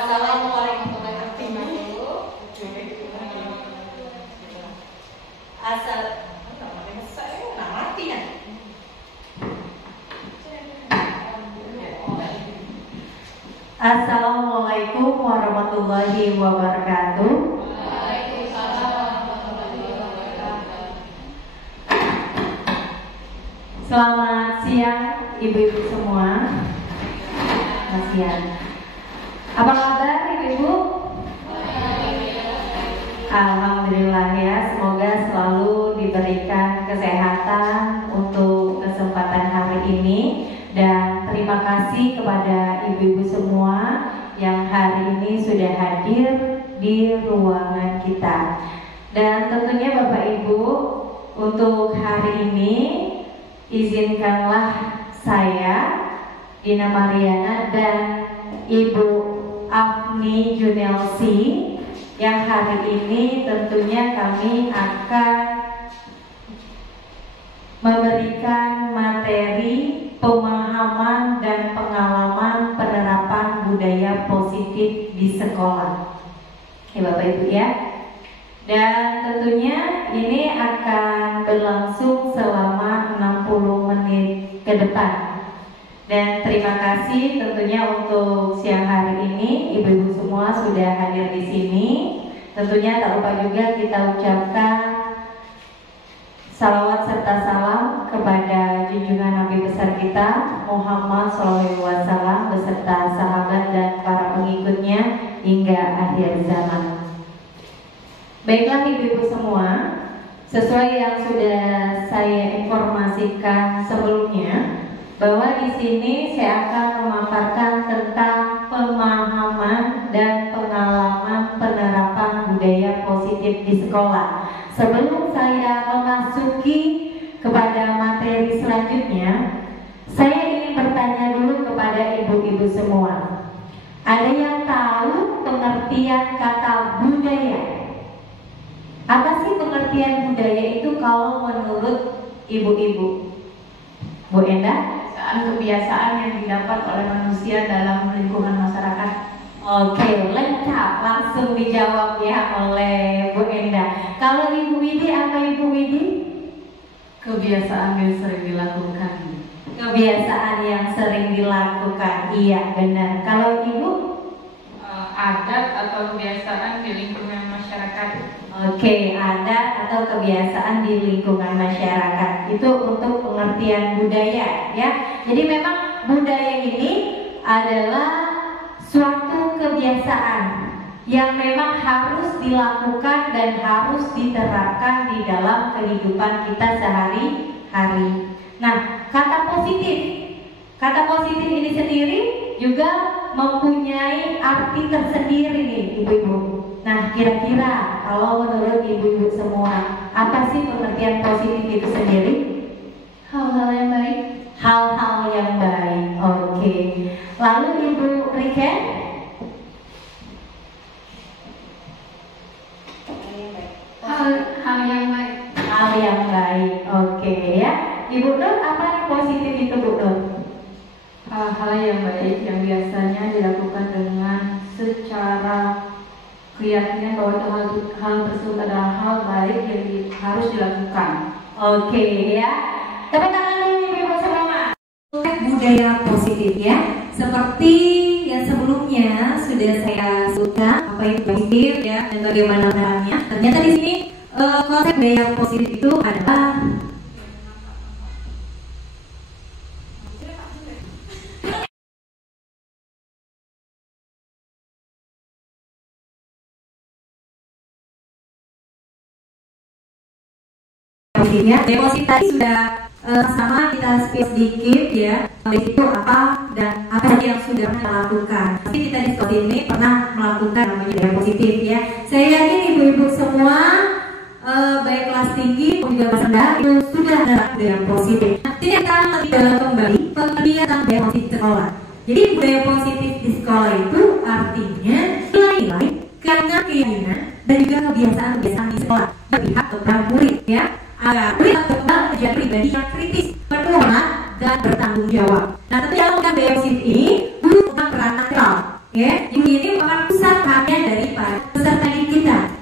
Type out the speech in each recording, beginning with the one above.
Assalamualaikum warahmatullahi Assalamualaikum warahmatullahi wabarakatuh. Selamat siang ibu-ibu semua. Selamat siang. Apa kabar ibu-ibu? Alhamdulillah ya, semoga selalu diberikan kesehatan untuk kesempatan hari ini. Dan terima kasih kepada ibu-ibu semua yang hari ini sudah hadir di ruangan kita. Dan tentunya Bapak Ibu, untuk hari ini izinkanlah saya, Dina Mariana, dan Ibu Afni Junelsi yang hari ini tentunya kami akan memberikan materi pemahaman dan pengalaman penerapan budaya positif di sekolah. Ya Bapak Ibu ya. Dan tentunya ini akan berlangsung selama 60 menit ke depan. Dan terima kasih tentunya untuk siang hari ini ibu-ibu semua sudah hadir di sini. Tentunya tak lupa juga kita ucapkan salawat serta salam kepada junjungan Nabi besar kita Muhammad SAW beserta sahabat dan para pengikutnya hingga akhir zaman. Baiklah ibu-ibu semua, sesuai yang sudah saya informasikan sebelumnya, bahwa di sini saya akan memaparkan tentang pemahaman dan pengalaman penerapan budaya positif di sekolah. Sebelum saya memasuki kepada materi selanjutnya, saya ingin bertanya dulu kepada ibu-ibu semua. Ada yang tahu pengertian kata budaya? Apa sih pengertian budaya itu kalau menurut ibu-ibu? Bu Enda? Kebiasaan yang didapat oleh manusia dalam lingkungan masyarakat. Oke, lengkap, langsung dijawab ya oleh Bu Enda. Kalau Ibu Widi, apa Ibu Widi? Kebiasaan yang sering dilakukan. Kebiasaan yang sering dilakukan, iya benar. Kalau Ibu? Adat atau kebiasaan di lingkungan masyarakat. Oke, adat atau kebiasaan di lingkungan masyarakat. Itu untuk pengertian budaya ya. Jadi memang budaya ini adalah suatu kebiasaan yang memang harus dilakukan dan harus diterapkan di dalam kehidupan kita sehari-hari. Nah, kata positif ini sendiri juga mempunyai arti tersendiri nih ibu-ibu. Nah, kira-kira kalau menurut ibu-ibu semua, apa sih pengertian positif itu sendiri? Hal-hal yang baik. Hal-hal yang baik. Oke. Lalu Ibu Riken? Hal yang baik. Hal yang baik. Oke ya. Ibu Nur, apa yang positif itu Bu Nur? Hal-hal yang baik yang biasanya dilakukan dengan secara keyakinan bahwa hal tersebut adalah hal baik yang harus dilakukan. Oke ya. Tepuk tangan dulu ibu-ibu semua. Budaya positif ya. Seperti yang sebelumnya sudah saya sebutkan apa itu positif ya dan bagaimana caranya. Ternyata di sini konsep budaya positif itu adalah ya. Demosi tadi sudah sama kita speed sedikit ya. Dari itu apa dan apa yang sudah kita lakukan. Nanti kita diskusi ini pernah melakukan namanya budaya positif ya. Saya yakin ibu-ibu semua baik kelas tinggi maupun juga kelas rendah itu sudah ada budaya positif. Nanti akan lebih dalam kembali pengertian budaya positif di sekolah. Jadi budaya positif di sekolah itu artinya nilai-nilai, keyakinan dan juga kebiasaan-kebiasaan di sekolah berpihak kepada murid ya. Agar murid berkembang menjadi pribadi yang kritis, berhormat dan bertanggung jawab. Nah, tentu yang budaya positif ini guru memegang peran netral Ya, ini merupakan pusat perhatian daripada peserta didik kita.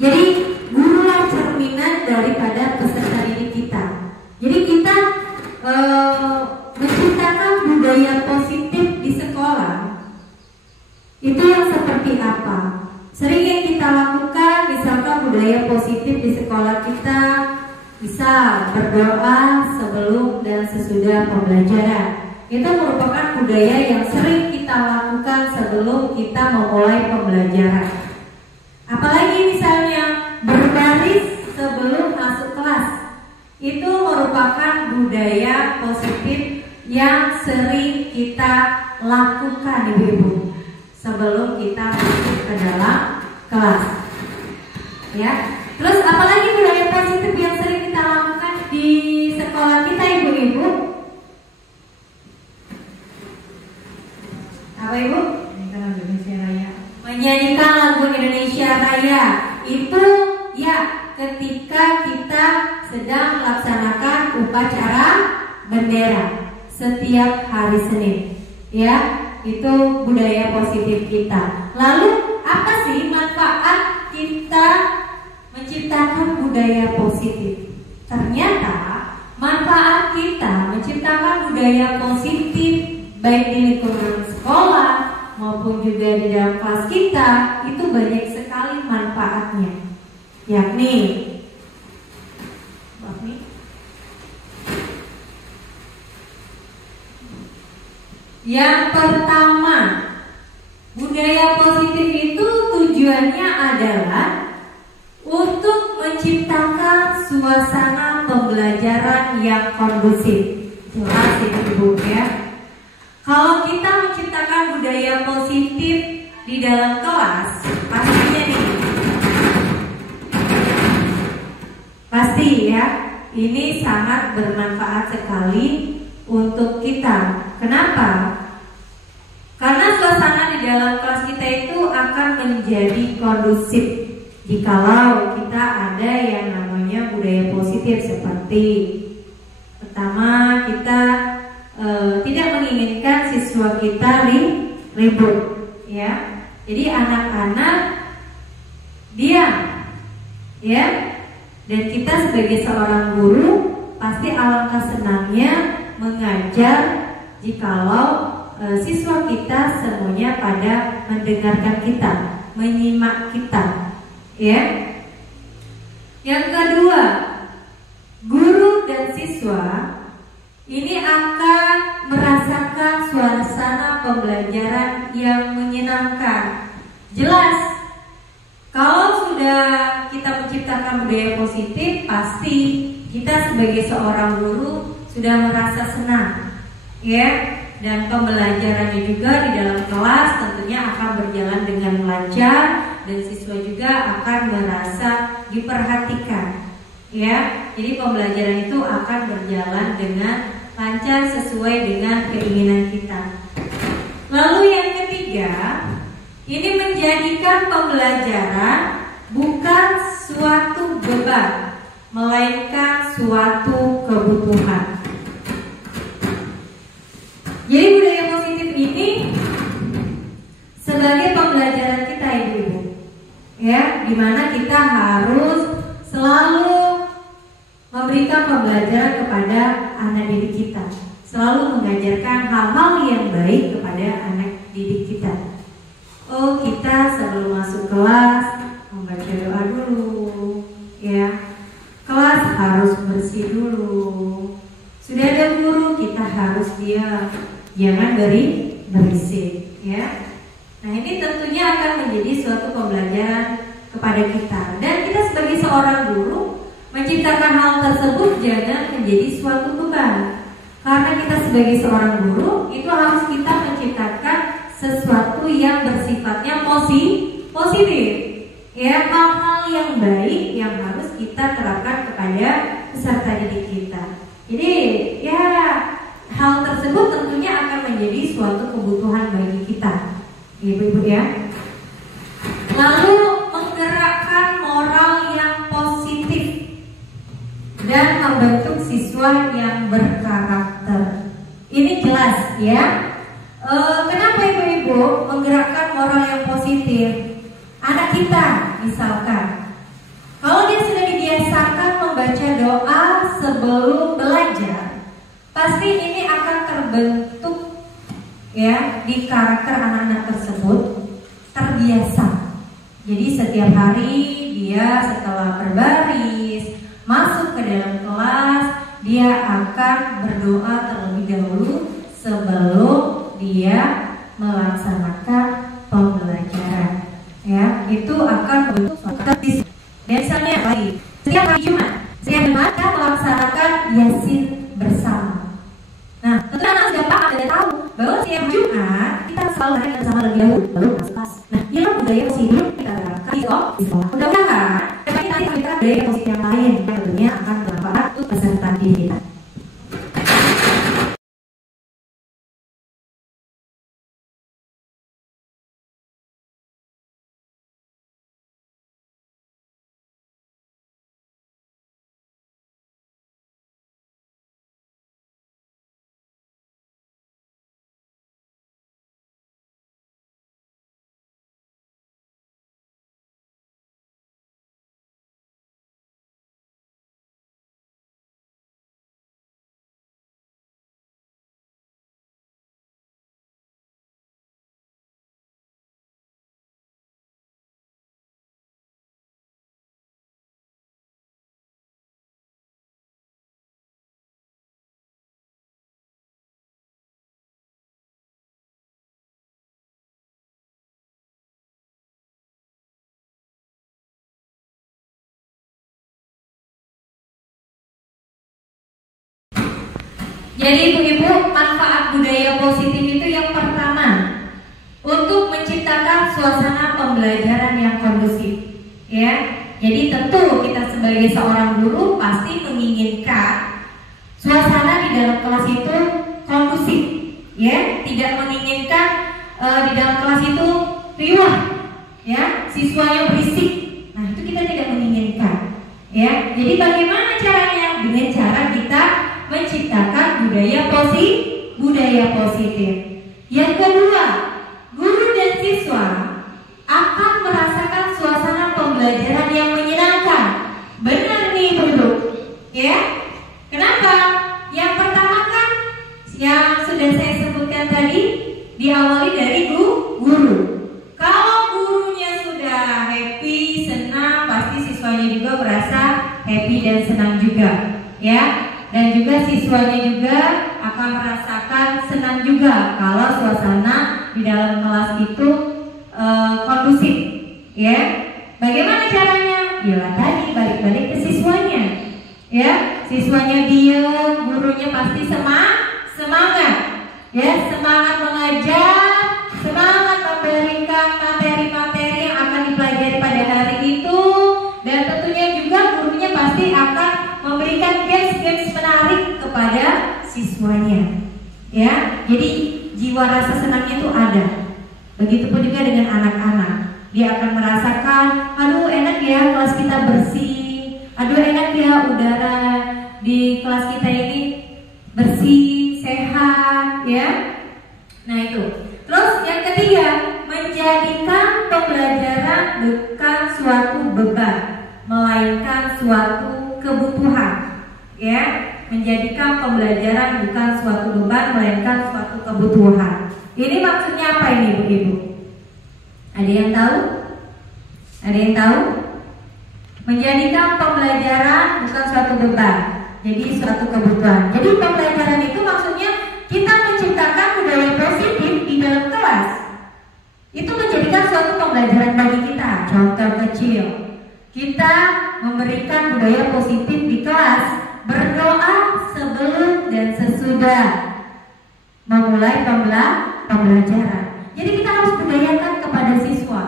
Jadi gurulah cerminan daripada peserta didik kita. Jadi kita menciptakan budaya positif di sekolah. Itu yang seperti apa? Sering yang kita lakukan, misalkan budaya positif di sekolah kita, bisa berdoa sebelum dan sesudah pembelajaran. Itu merupakan budaya yang sering kita lakukan sebelum kita memulai pembelajaran. Apalagi misalnya berbaris sebelum masuk kelas. Itu merupakan budaya positif yang sering kita lakukan, Ibu-ibu, sebelum kita masuk ke dalam kelas. Ya. Terus apalagi budaya positif yang sering kita lakukan di sekolah kita, Ibu-ibu? Apa, Ibu? Menyanyikan lagu Indonesia Raya. Menyanyikan lagu Indonesia Raya. Itu ya ketika kita sedang melaksanakan upacara bendera setiap hari Senin. Ya, itu budaya positif kita. Lalu apa sih manfaat kita menciptakan budaya positif? Ternyata manfaat kita menciptakan budaya positif baik di lingkungan sekolah maupun juga di dalam kelas kita itu banyak sekali manfaatnya. Yakni yang pertama, budaya positif itu tujuannya adalah untuk menciptakan suasana pembelajaran yang kondusif. Jelas itu, Ibu, ya. Kalau kita menciptakan budaya positif di dalam kelas, pastinya nih, pasti ya, ini sangat bermanfaat sekali untuk kita. Kenapa? Karena suasana di dalam kelas kita itu akan menjadi kondusif jikalau kita ada yang namanya budaya positif, seperti pertama, kita tidak menginginkan siswa kita ribut, ya. Jadi anak-anak diam, ya. Dan kita sebagai seorang guru pasti alangkah senangnya mengajar jikalau siswa kita semuanya pada mendengarkan kita, menyimak kita, ya. Yang kedua, guru dan siswa ini akan merasakan suasana pembelajaran yang menyenangkan. Jelas, kalau sudah kita menciptakan budaya positif, pasti kita sebagai seorang guru sudah merasa senang, ya. Dan pembelajarannya juga di dalam kelas tentunya akan berjalan dengan lancar dan siswa juga akan merasa diperhatikan, ya. Jadi pembelajaran itu akan berjalan dengan lancar sesuai dengan keinginan kita. Lalu yang ketiga, ini menjadikan pembelajaran bukan suatu beban, melainkan suatu kebutuhan. Jadi budaya positif ini sebagai pembelajaran kita, Ibu-ibu, ya, dimana kita harus selalu memberikan pembelajaran kepada anak didik kita, selalu mengajarkan hal-hal yang baik kepada anak didik kita. Oh, kita sebelum masuk kelas membaca doa dulu, ya. Kelas harus bersih dulu. Sudah ada guru, kita harus diam, jangan berisik, ya. Nah, ini tentunya akan menjadi suatu pembelajaran kepada kita. Dan kita sebagai seorang guru menciptakan hal tersebut jangan menjadi suatu beban. Karena kita sebagai seorang guru itu harus kita menciptakan sesuatu yang bersifatnya positif, ya, hal-hal yang baik yang harus kita terapkan kepada peserta didik kita. Jadi ya, hal tersebut tentunya akan menjadi suatu kebutuhan bagi kita, Ibu-ibu, ya. Lalu menggerakkan moral yang positif dan membentuk siswa yang berkarakter. Ini jelas, ya. Kenapa, Ibu-ibu? Ibu menggerakkan moral yang positif. Anak kita misalkan, kalau dia sudah dibiasakan membaca doa sebelum belajar, pasti ini akan terbentuk ya di karakter anak-anak tersebut, terbiasa. Jadi setiap hari dia setelah berbaris masuk ke dalam kelas, dia akan berdoa terlebih dahulu sebelum dia melaksanakan pembelajaran. Ya, itu akan membentuk suatu disiplin. Dan misalnya lagi, setiap hari Jumat kita melaksanakan Yasin bersama. Nah, tentu anak sudah paham dan tahu bahwa setiap Jumat kita selalu hari bersama lebih dahulu baru masuk kelas. Nah, inilah budaya positif kita terapkan di sekolah. Mudah-mudahan nanti kita budaya positif yang lain yang tentunya akan bermanfaat untuk peserta didik kita. Jadi ibu-ibu, manfaat budaya positif itu yang pertama untuk menciptakan suasana pembelajaran yang kondusif, ya. Jadi tentu kita sebagai seorang guru pasti menginginkan suasana di dalam kelas itu kondusif, ya. Tidak menginginkan di dalam kelas itu riuh, ya, siswanya berisik. Nah, itu kita tidak menginginkan, ya. Jadi bagaimana caranya? Dengan cara kita menciptakan budaya positif. Yang kedua, guru dan siswa akan merasakan suasana pembelajaran yang menyenangkan. Benar nih Ibu, ya? Kenapa? Yang pertama kan yang sudah saya sebutkan tadi, diawali dari guru. Kalau gurunya sudah happy, senang, pasti siswanya juga merasa happy dan senang juga, ya. Dan juga siswanya juga akan merasakan senang juga kalau suasana di dalam kelas itu kondusif, ya. Bagaimana caranya? Ya tadi balik-balik ke siswanya, ya. Siswanya diam, gurunya pasti semangat, ya, semangat mengajar, semangat memberikan materi-materi yang akan dipelajari pada hari itu, dan tentunya juga gurunya pasti akan memberikan games menarik kepada siswanya, ya. Jadi jiwa rasa senangnya itu ada. Begitupun juga dengan anak-anak, dia akan merasakan, aduh enak ya kelas kita bersih, aduh enak ya udara di kelas kita ini bersih, sehat, ya. Nah itu. Terus yang ketiga, menjadikan pembelajaran bukan suatu beban, melainkan suatu kebutuhan, ya. Menjadikan pembelajaran bukan suatu beban, melainkan suatu kebutuhan. Ini maksudnya apa ini Ibu? Ada yang tahu? Ada yang tahu? Menjadikan pembelajaran bukan suatu beban, jadi suatu kebutuhan. Jadi pembelajaran itu maksudnya kita menciptakan budaya positif di dalam kelas. Itu menjadikan suatu pembelajaran bagi kita. Contoh kecil, kita memberikan budaya positif di kelas, berdoa sebelum dan sesudah memulai pembelajaran. Jadi kita harus budayakan kepada siswa,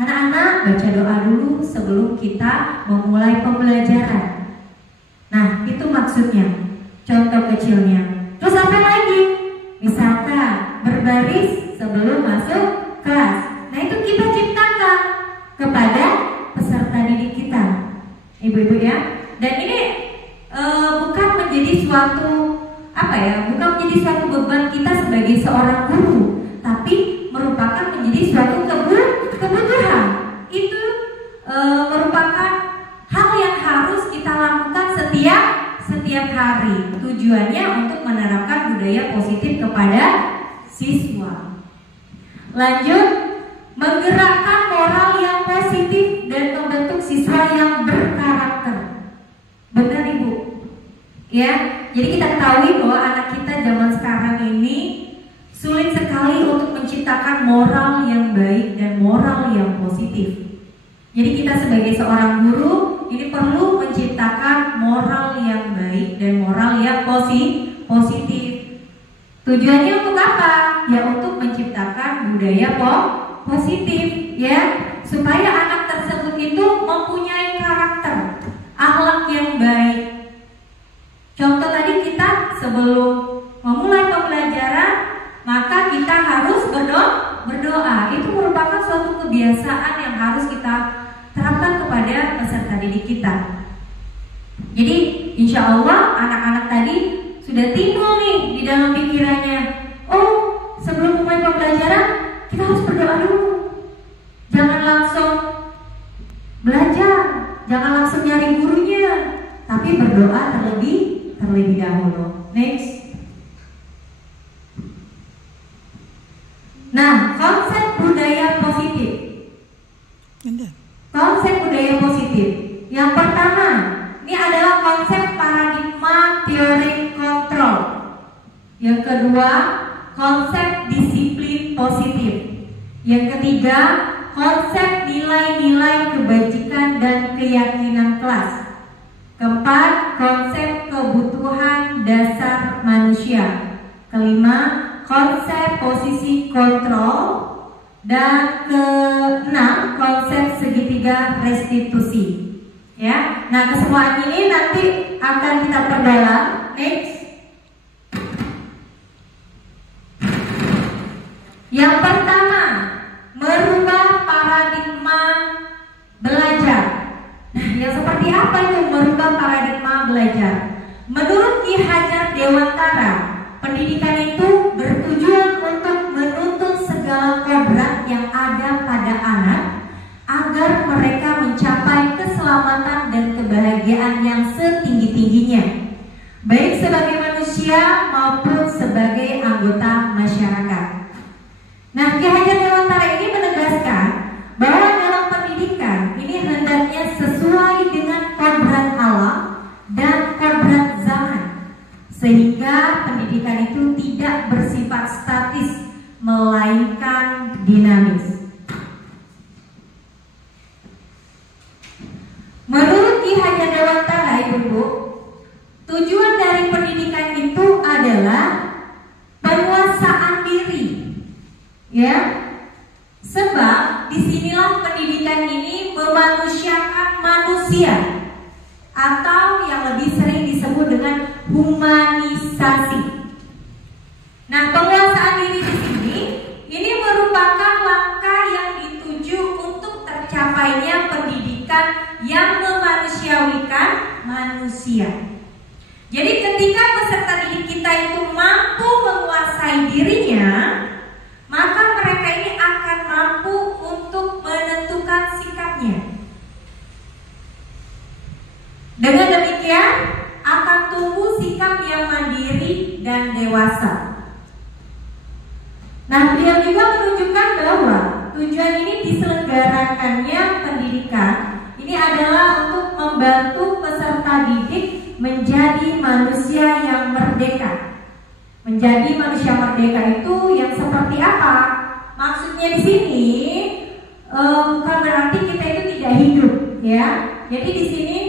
anak-anak baca doa dulu sebelum kita memulai pembelajaran. Nah itu maksudnya, contoh kecilnya. Terus apa lagi? Misalkan berbaris sebelum masuk kelas. Nah itu kita ciptakan kepada peserta didik kita, ibu-ibu, ya. Dan ini bukan menjadi suatu bukan menjadi suatu beban kita sebagai seorang guru, tapi merupakan merupakan menjadi suatu kebutuhan. Itu merupakan hal yang harus kita lakukan setiap hari. Tujuannya untuk menerapkan budaya positif kepada siswa. Lanjut, menggerakkan moral yang positif dan membentuk siswa yang berkarakter. Benar Ibu? Ya, jadi kita ketahui bahwa anak kita zaman sekarang ini sulit sekali untuk menciptakan moral yang baik dan moral yang positif. Jadi kita sebagai seorang guru ini perlu menciptakan moral yang baik dan moral yang positif. Tujuannya untuk apa? Ya untuk menciptakan budaya positif, ya, supaya anak tersebut itu mempunyai karakter, akhlak yang baik. Contoh tadi kita sebelum memulai pembelajaran, maka kita harus berdoa. Itu merupakan suatu kebiasaan yang harus kita terapkan kepada peserta didik kita. Jadi insya Allah anak-anak tadi sudah timbul nih di dalam pikirannya, oh sebelum mulai pembelajaran kita harus berdoa dulu. Jangan langsung belajar, jangan langsung nyari gurunya, tapi berdoa terlebih dahulu. Next. Nah, konsep budaya positif. Konsep budaya positif. Yang pertama, ini adalah konsep paradigma teori kontrol. Yang kedua, konsep disiplin positif. Yang ketiga, konsep nilai-nilai kebajikan dan keyakinan kelas. Keempat, konsep kebutuhan dasar manusia. Kelima, konsep posisi kontrol. Dan keenam, konsep segitiga restitusi. Ya, nah kesemuaan ini nanti akan kita perdalam. Next. Yang pertama, merubah paradigma belajar. Nah, yang seperti apa itu merubah paradigma belajar? Menurut Ki Hajar Dewantara, pendidikan itu bertujuan untuk menuntut segala kodrat yang ada pada anak agar mereka mencapai keselamatan dan kebahagiaan yang setinggi-tingginya, baik sebagai manusia maupun sebagai anggota masyarakat. Nah, Ki Hajar Dewantara ini menegaskan bahwa dalam pendidikan ini hendaknya sesuai dengan kodrat alam dan kodrat zaman, sehingga pendidikan itu tidak bersifat statis melainkan dinamis. Menurut Ki Hajar Dewantara, Ibu, tujuan dari pendidikan itu adalah penguasaan diri. Ya, sebab disinilah pendidikan ini memanusiakan manusia, atau yang lebih sering disebut dengan humanisasi. Nah, penguasaan diri di sini ini merupakan langkah yang dituju untuk tercapainya pendidikan yang memanusiawikan manusia. Jadi ketika peserta didik kita itu mampu menguasai dirinya, maka mereka ini akan mampu untuk menentukan sikapnya. Dengan demikian akan tumbuh sikap yang mandiri dan dewasa. Nah, beliau juga menunjukkan bahwa tujuan ini diselenggarakannya pendidikan ini adalah untuk membantu peserta didik menjadi manusia yang merdeka. Menjadi manusia merdeka itu yang seperti apa? Maksudnya di sini bukan berarti kita itu tidak hidup, ya. Jadi di sini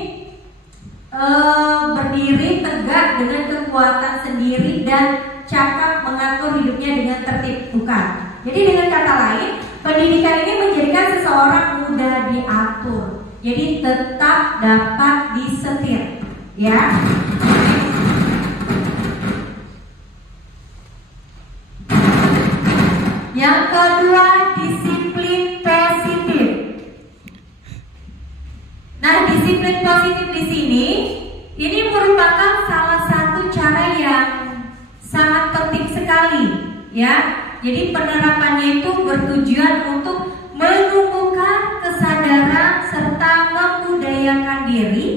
berdiri tegak dengan kekuatan sendiri dan cakap mengatur hidupnya dengan tertib, bukan. Jadi dengan kata lain, pendidikan ini menjadikan seseorang mudah diatur. Jadi tetap dapat disetir, ya. Yang kedua, disiplin positif. Nah, disiplin positif di sini ini merupakan salah satu cara yang sangat penting sekali, ya. Jadi penerapannya itu bertujuan untuk menumbuhkan kesadaran serta membudayakan diri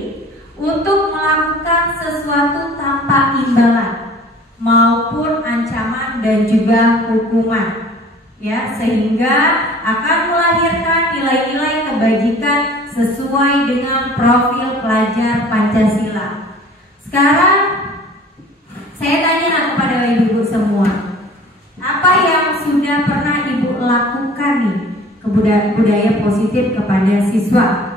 untuk melakukan sesuatu tanpa imbalan maupun ancaman dan juga hukuman, ya, sehingga akan melahirkan nilai-nilai kebajikan sesuai dengan profil pelajar Pancasila. Sekarang saya tanya kepada ibu-ibu semua, apa yang sudah pernah ibu lakukan nih budaya positif kepada siswa?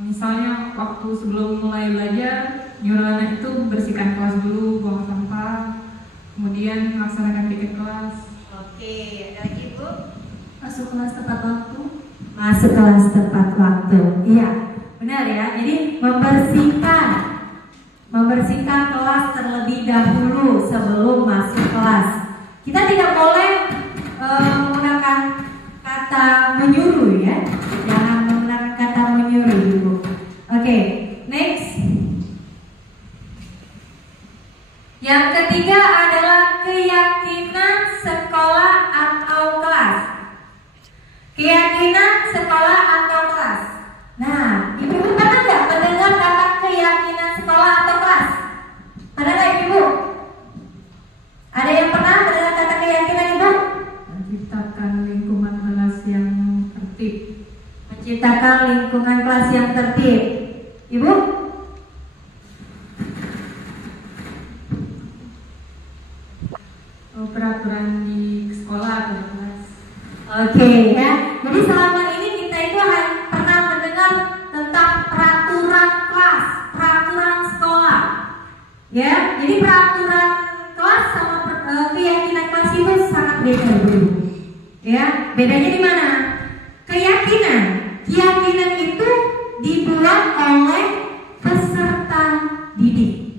Misalnya waktu sebelum mulai belajar, nyuruh anak itu bersihkan kelas dulu, buang sampah, kemudian melaksanakan piket kelas. Oke, ada lagi Bu? Masuk kelas tepat waktu. Masuk kelas tepat waktu. Iya, benar ya. Jadi membersihkan kelas terlebih dahulu sebelum masuk kelas. Kita tidak boleh menggunakan kata menyuruh ya. Jangan menggunakan kata menyuruh Ibu. Oke, next. Yang ketiga adalah keyakinan sekolah atau kelas. Keyakinan sekolah atau kelas. Nah, ibu pernah nggak mendengar kata keyakinan sekolah atau kelas? Ada nggak ibu? Ada yang pernah mendengar kata keyakinan ibu? Menciptakan lingkungan kelas yang tertib. Menciptakan lingkungan kelas yang tertib. Ibu? Peraturan di sekolah atau kelas. Oke ya. Jadi selama ini kita itu pernah mendengar tentang peraturan kelas, peraturan sekolah. Ya, jadi peraturan kelas sama keyakinan kelas itu sangat beda dulu. Ya, bedanya di mana? Keyakinan itu dibuat oleh peserta didik.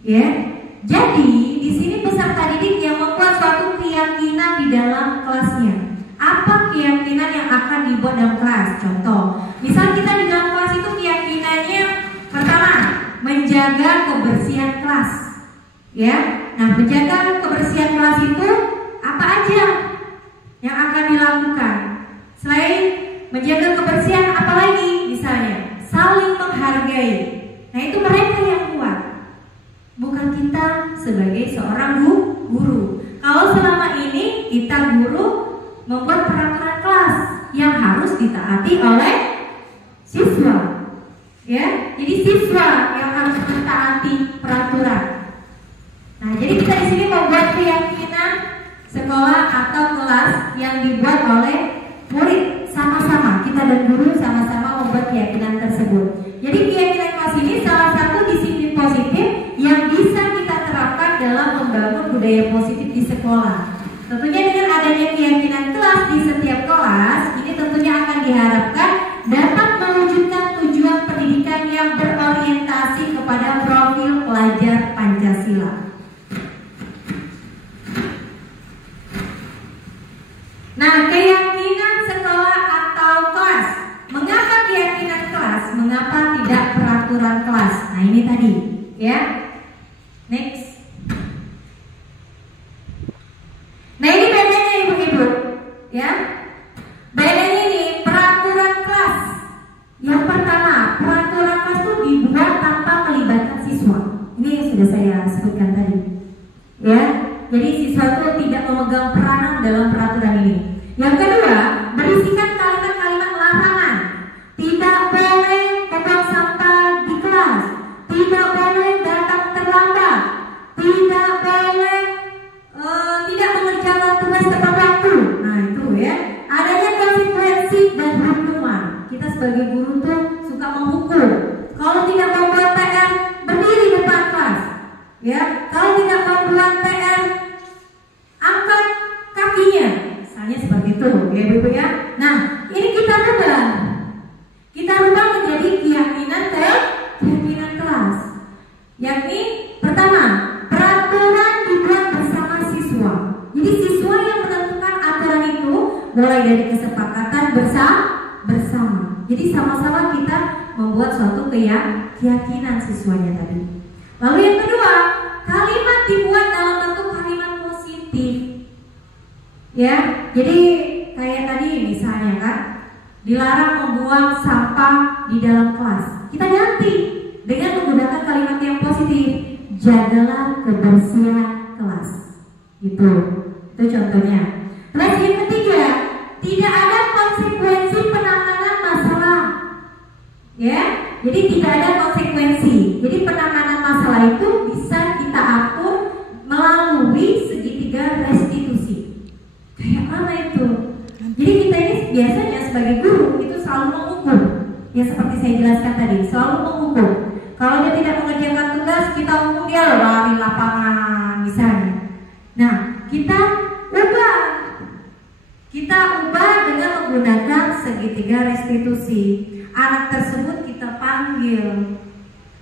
Ya. Jadi di sini peserta didik yang membuat suatu keyakinan di dalam kelasnya. Apa keyakinan yang akan dibuat dalam kelas? Contoh, misal kita di dalam kelas itu keyakinannya pertama, menjaga kebersihan kelas. Ya, nah menjaga kebersihan kelas itu apa aja yang akan dilakukan? Selain menjaga kebersihan, apa lagi? Misalnya saling menghargai. Nah itu mereka yang buat, bukan kita sebagai seorang guru. Kalau selama ini kita guru membuat peraturan kelas yang harus ditaati oleh siswa, ya. Jadi siswa yang harus mentaati peraturan. Nah, jadi kita di sini membuat keyakinan sekolah atau kelas yang dibuat oleh murid sama-sama. Kita dan guru sama-sama membuat keyakinan tersebut. Jadi keyakinan kelas ini salah satu disiplin positif yang bisa kita terapkan dalam membangun budaya positif di sekolah. Tentunya dengan adanya keyakinan kelas di setiap kelas, ini tentunya akan diharapkan dapat mewujudkan tujuan pendidikan yang berorientasi kepada profil pelajar Pancasila. Nah, keyakinan sekolah atau kelas. Mengapa keyakinan kelas? Mengapa tidak peraturan kelas? Nah, ini tadi, ya. Next. Nah, ini bedanya ibu-ibu, ya. Bedanya ini peraturan kelas. Yang pertama, peraturan kelas itu dibuat tanpa melibatkan siswa. Ini yang sudah saya sebutkan tadi, ya. Jadi siswa itu tidak memegang peranan dalam peraturan ini. Yang kedua, berisikan kalimat-kalimat larangan. Tidak boleh membuang sampah di kelas. Tidak boleh datang terlambat. Tidak boleh tidak mengerjakan tugas tepat waktu. Nah itu ya. Adanya konsekuensi dan hukuman. Kita sebagai guru tuh suka menghukum. Kalau tidak membuat PR, berdiri depan kelas. Ya. Kalau tidak membuat PR, angkat kakinya. Misalnya seperti itu, ya ibu ya. Nah, ini kita rubah. Kita rubah menjadi keyakinan kelas. Yakni pertama, peraturan dibuat bersama siswa. Jadi siswa yang menentukan aturan itu mulai dari kesepakatan bersama. Jadi sama-sama kita membuat suatu keyakinan siswanya tadi. Lalu yang kedua, kalimat dibuat dalam bentuk kalimat positif. Ya, jadi kayak tadi misalnya kan, dilarang membuang sampah di dalam kelas. Kita ganti dengan menggunakan kalimat yang positif. Jagalah kebersihan kelas. Itu contohnya. Terus yang ketiga, tidak ada konsekuensi penanganan masalah. Ya, jadi tidak ada konsekuensi. Jadi penanganan masalah itu bisa kita atur melalui segitiga restitusi. Kayak mana itu? Jadi kita ini biasanya sebagai guru itu selalu mengukur. Ya seperti saya jelaskan tadi, selalu mengukur. Kalau dia tidak mengerjakan tugas, kita hukum dia lari lapangan misalnya. Nah, kita ubah dengan menggunakan segitiga restitusi. Anak tersebut kita panggil,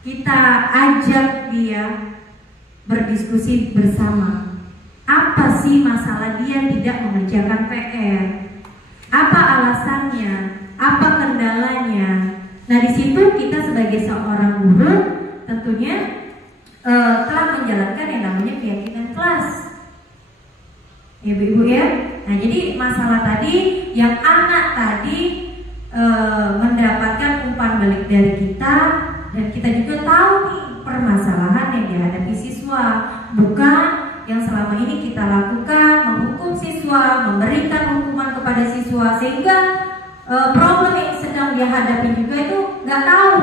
kita ajak dia berdiskusi bersama. Apa sih masalah dia tidak mengerjakan PR? Apa alasannya? Apa kendalanya? Nah, di situ kita sebagai seorang guru tentunya telah menjalankan yang namanya keyakinan kelas. Ibu-ibu ya. Nah, jadi masalah tadi yang anak tadi mendapatkan umpan balik dari kita, dan kita juga tahu nih permasalahan yang dihadapi siswa, bukan yang selama ini kita lakukan menghukum siswa, memberikan hukuman kepada siswa sehingga problem yang sedang dia hadapi juga itu nggak tahu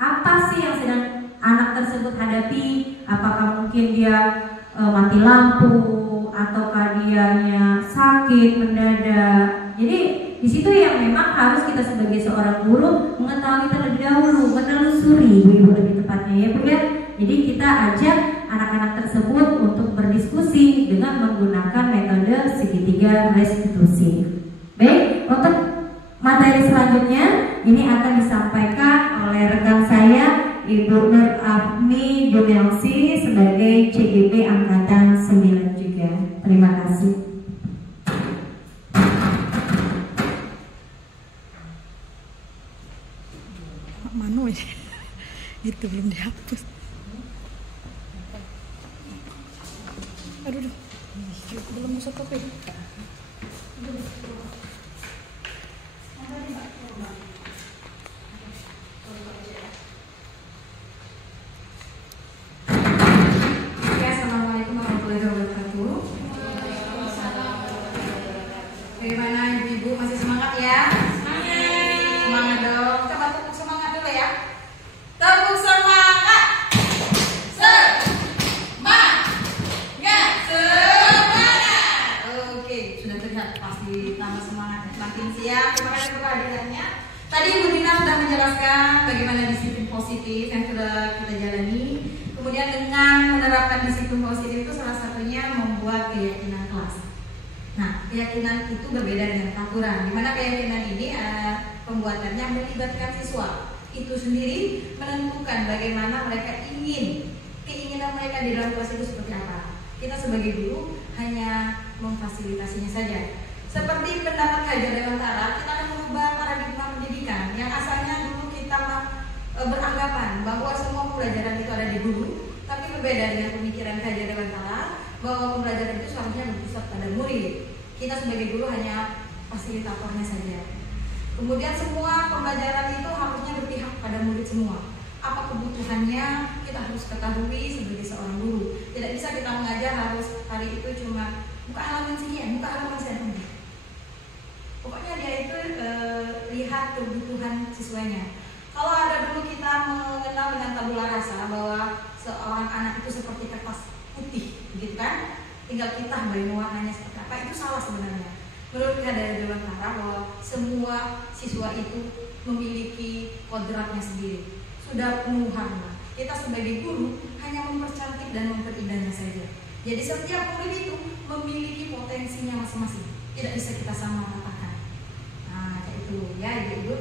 apa sih yang sedang anak tersebut hadapi. Apakah mungkin dia mati lampu, ataukah dianya sakit mendadak. Jadi di situ yang memang harus kita sebagai seorang guru mengetahui terlebih dahulu, menelusuri, ibu lebih tepatnya ya Bu ya. Jadi kita ajak anak-anak tersebut untuk berdiskusi dengan menggunakan metode segitiga restitusi. Baik, untuk materi selanjutnya ini akan disampaikan oleh rekan saya Ibu Nur Afni Jumelsi sebagai CGP Angkatan 9 juga. Terima kasih. Manu ini itu belum dihapus. Aduh, belum masuk kopi. Assalamualaikum warahmatullahi wabarakatuh. Bagaimana ibu-ibu, masih semangat ya? Semangat dong. Coba tepuk semangat dulu ya. Tepuk semangat. Semangat. Oke, sudah terlihat pasti tambah semangat, makin siap. Terima kasih kehadirannya. Tadi Ibu Dina sudah menjelaskan bagaimana disiplin positif yang sudah kita jalani. Kemudian dengan menerapkan disiplin positif itu salah satunya membuat keyakinan kelas. Nah, keyakinan itu berbeda dengan peraturan. Dimana keyakinan ini pembuatannya melibatkan siswa. Itu sendiri menentukan bagaimana mereka keinginan mereka di dalam kelas itu seperti apa. Kita sebagai guru hanya memfasilitasinya saja. Seperti pendapat Hajar Dewantara, kita akan mengubah paradigma pendidikan yang asalnya dulu kita beranggapan bahwa semua pembelajaran itu ada di guru, tapi berbeda dengan pemikiran Hajar Dewantara bahwa pembelajaran itu seharusnya berpusat pada murid. Kita sebagai guru hanya fasilitatornya saja. Kemudian semua pembelajaran itu harusnya berpihak pada murid semua. Apa kebutuhannya kita harus ketahui sebagai seorang guru. Tidak bisa kita mengajar harus hari itu cuma buka halaman sekian, buka halaman sekian. Pokoknya dia itu lihat kebutuhan siswanya. Kalau ada dulu kita mengenal dengan tabula rasa bahwa seorang anak itu seperti kertas putih, gitu kan? Tinggal kita bayangin warnanya seperti apa, itu salah sebenarnya. Menurut Hajar Dewantara bahwa semua siswa itu memiliki kodratnya sendiri. Sudah penuh harma. Kita sebagai guru hanya mempercantik dan memperindahnya saja. Jadi setiap murid itu memiliki potensinya masing-masing. Tidak bisa kita samaratakan. Nah, itu ya ibu-ibu.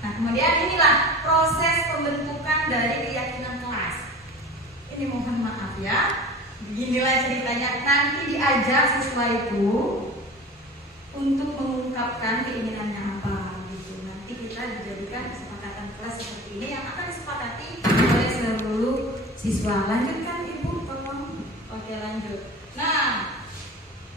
Nah, kemudian inilah proses pembentukan dari keyakinan kelas. Ini mohon maaf ya. Beginilah ceritanya. Nanti diajar siswa itu untuk mengungkapkan keinginannya apa gitu. Nanti kita dijadikan kesepakatan kelas seperti ini yang akan disepakati oleh seluruh siswa. Lanjutkan Ibu, tolong. Oke, lanjut. Nah,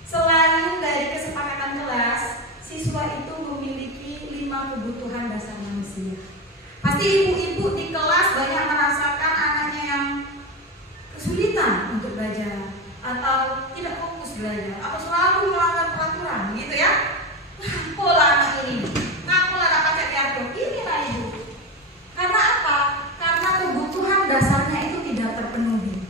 selain dari kesepakatan kelas, siswa itu memiliki 5 kebutuhan dasar manusia. Pasti ibu-ibu di kelas banyak merasakan anaknya yang kesulitan untuk belajar atau tidak fokus belajar atau selalu melanggar peraturan, gitu ya. Pola anak ini, pola anak pakai diatur. Inilah ibu. Karena apa? Karena kebutuhan dasarnya itu tidak terpenuhi.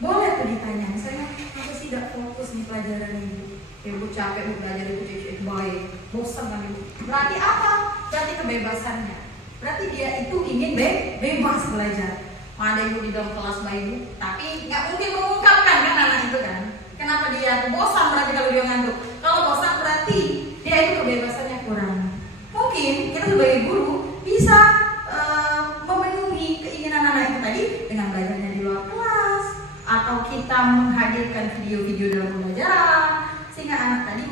Boleh tuh ditanya, misalnya aku sih tidak fokus nih pelajaran ibu. Ibu capek mau belajar, ibu cek baik, bosan kan ibu. Berarti apa? Berarti kebebasannya. Berarti dia itu ingin bebas belajar. Ada ibu di dalam kelas baik ibu, tapi nggak mungkin mengungkapkan kan anak itu kan. Kenapa dia bosan? Berarti kalau dia ngantuk. Kalau bosan berarti dia itu kebebasannya kurang. Mungkin kita sebagai guru bisa memenuhi keinginan anak itu tadi dengan belajarnya di luar kelas, atau kita menghadirkan video-video dalam pembelajaran sehingga anak tadi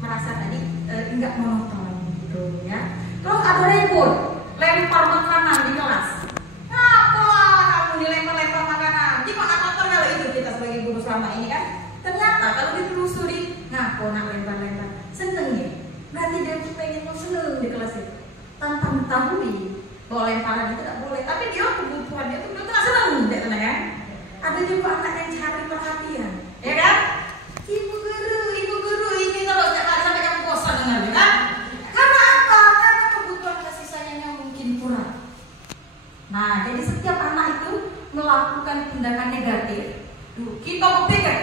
merasa tadi enggak monoton gitu ya. Terus ada ribut, lempar makanan di kelas. Ngapalah kamu dilempar-lempar makanan? Gimana kotor kalau itu kita sebagai guru selama ini kan? Ternyata kalau ditelusuri, ngapo nak lempar-lempar, seneng ya. Berarti dia tuh pengen seneng di kelas itu, tanpa mengetahui bahwa lemparan itu tidak boleh. Tapi dia kebutuhannya itu betul tidak seneng, tidak seneng kan? Ada juga anak yang cari perhatian, ya kan? Ibu guru ini terus sampai kamu bosan dengarnya kan? Karena apa? Karena kebutuhan kasih sayangnya mungkin kurang. Nah, jadi setiap anak itu melakukan tindakan negatif. Kita berpikir,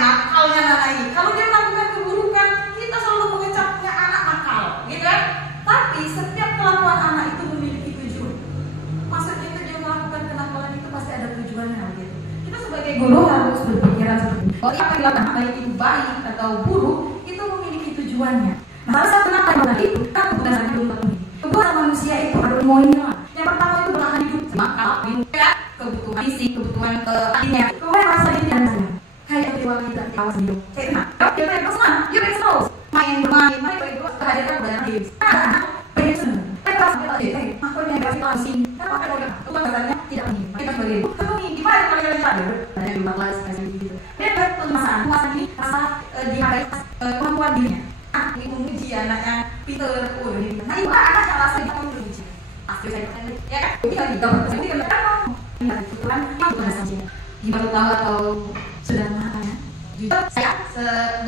nakalnya anak ini. Kalau dia melakukan keburukan, kita selalu mengecapnya anak nakal, gitu kan? Tapi setiap kelakuan anak itu memiliki tujuan. Maksudnya itu dia melakukan kenakalan itu pasti ada tujuannya, gitu. Kita sebagai guru harus berpikiran seperti itu. Kalau apa yang dilakukan baik itu baik atau buruk, itu memiliki tujuannya. Nah, salah satu kenakalan itu kan bukan hanya belum terpenuhi. Kebutuhan manusia itu ada semuanya. Yang pertama itu bertahan hidup, makal, minum, kebutuhan fisik, kebutuhan keahlian. Kemudian rasa ini dan saya. Hai, kebutuhan kita awas hidup. Saya tenang. Dia pengen senang, dia pengen terus bermain, kehadiran budaya games. Anak pengen senang. Keras kita jadi, aku yang kasih langsing. Kenapa kalau uang dasarnya tidak penting? Kita sebagai ibu, kamu gimana kalau yang tadi? Banyak di kelas kasih gitu. Dia penguasaan ini rasa dihargai kemampuan dirinya. Ini menguji anaknya pintar, ini. Nah, ibu anak yang rasa dia mau beruji. Pasti saya katakan, ya kan? Ini lagi gambar ini kan? Ingat Tuhan, itu rasanya. Gimana tahu atau sudah mengalami? Jujur, saya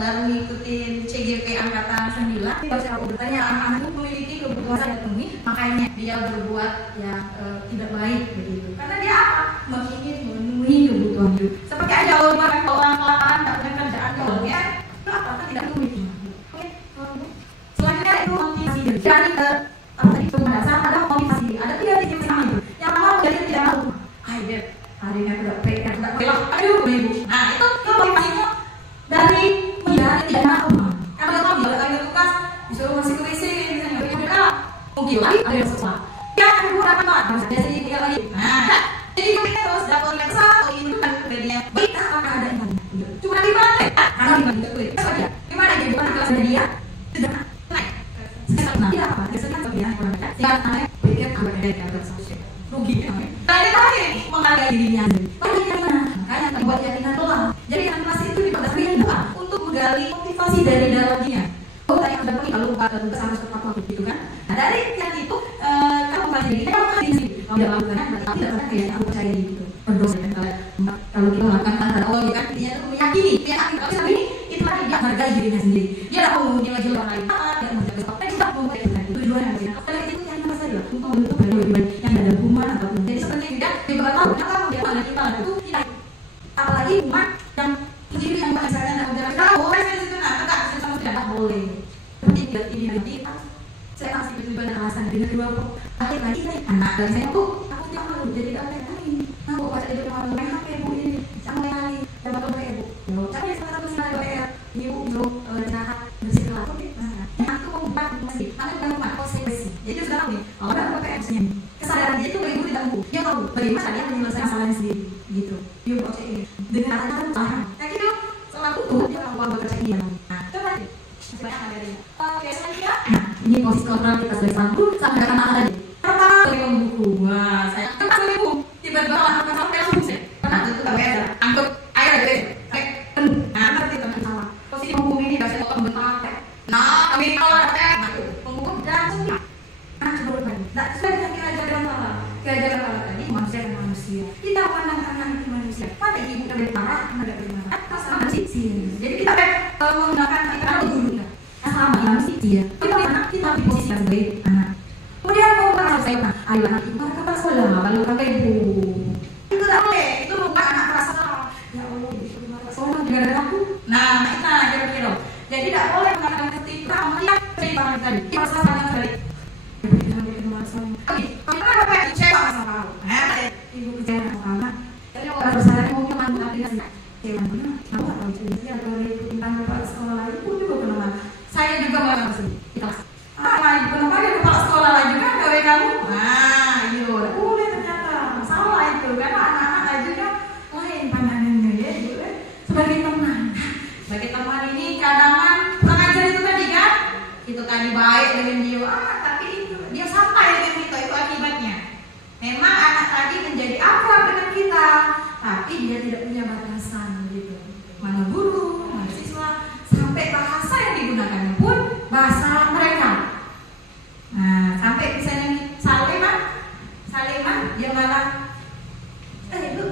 baru ngikutin CGP angkatan 9. Kalau saya bertanya, anak-anak itu memiliki kebutuhan yang terpenuhi, makanya dia berbuat yang tidak baik begitu. Karena dia apa? Ingin memenuhi kebutuhan hidup. Seperti aja kalau orang kelaparan tidak punya kerjaan, ya, itu apa? Tidak memenuhi. Oke, selanjutnya itu motivasi diri. Jadi tadi dasar ada motivasi diri. Ada 3 titik utama itu. Yang pertama jadi tidak mau. Hari ini aku udah PR, udah belok. Aduh, ibu. Nah, itu motivasinya dari menghindari tidak mau. Karena kalau dia lagi tugas, disuruh masih ke WC, misalnya, mungkin lagi ada yang sesuatu. Ya, kedua dapat banget. Harus ada sedikit 3 lagi. Nah, jadi kita terus dapat yang satu ini kan bedanya. Baik, apa ada yang cuma di mana? Karena di mana itu? Gimana dia bukan kelas dia? Sudah naik. Sekarang tidak apa? Biasanya dia kurang dekat. Sekarang naik, pikir agak ada yang agak sosial. Rugi kan? Tadi menghargai dirinya sendiri. Tapi karena makanya buat yakinan doang. Jadi yang pasti itu dibatasi doa untuk menggali motivasi dari dalam dia. Oh, tadi ada pun kalau tugas harus tepat waktu gitu kan? Nah, dari yang itu kamu pelajari, kamu harus di sini. Kalau tidak lakukan, tapi tidak pernah kayak aku percaya gitu. Berdosa kan kalau kita melakukan hal Allah kan dia itu meyakini, kalau saat ini itu lagi dia menghargai dirinya sendiri. Dia tidak mau menjelajah orang lain. Dia menjaga sebab dia tidak mau memperhatikan tujuan yang benar. Kalau itu yang apa saja untuk membentuk pribadi yang ada hubungan apapun. Jadi seperti tidak juga tahu kalau dia ada kita itu tidak apalagi umat dan diri yang bahasanya tidak menjaga. Kalau boleh saya itu nak tegak sama tidak boleh. Tidak ini nanti saya kasih tujuan dan alasan dengan dua akhir lagi saya anak dan saya tuh aku tidak mau jadi apa yang aku baca itu mau main HP bu ini sama kali dan baru main bu. Saya salah satu sekali bayar ibu nahan bersikap aku mau buat masih aku kan rumah konsekuensi. Jadi sudah tahu nih kalau ada pakai opsinya kesadaran dia itu ibu tidak mampu dia tahu bagaimana dia menyelesaikan masalahnya sendiri gitu. Dia baca ini dengan alasan paham. Kayak gitu selama itu dia akan bekerja ini. Nah coba deh masih banyak materinya. Oke selanjutnya ini posisi kontrol kita sebagai santri sampai anak tadi. Pertama bagi buku. Wah saya kan ibu Tidak sesuai dengan keajaran Allah. Keajaran Allah tadi manusia dan manusia. Kita pandang anak itu manusia. Pada ibu kita bermarah, ada bermarah. Sama sih. Jadi kita menggunakan kita guru kita. Sama manusia. Kita anak kita di posisi yang baik anak. Kemudian kalau merasa saya ayo anak ibu ke sekolah, lalu kata ibu. Itu tidak boleh. Itu bukan anak merasa ya Allah ibu sekolah dengan aku. Nah, kita kira-kira. Jadi tidak boleh mengatakan ketika melihat pertimbangan tadi. Merasa banyak sekali. Karena apa yang kecewa sama kamu? Ibu kecewa sama kamu. Jadi orang bersalah mau kemana aplikasi? Kecewa mana? Tahu atau jadi kalau ibu tentang kepala sekolah lain pun juga pernah. Saya juga malah kesini. Kita. Lagi kenapa ada kepala sekolah lain juga gawe kamu? Nah, iya. Boleh ternyata. Salah itu karena anak-anak lain juga lain pandangannya ya. Sebagai teman. Sebagai teman ini kadang-kadang pengajar itu tadi kan? Itu tadi baik dengan dia. Tapi itu dia sampai dengan kita itu akibatnya. Memang anak tadi menjadi akrab dengan kita, tapi dia tidak punya batasan gitu. Mana guru, mana siswa, sampai bahasa yang digunakannya pun bahasa mereka. Nah, sampai misalnya Salimah, dia malah itu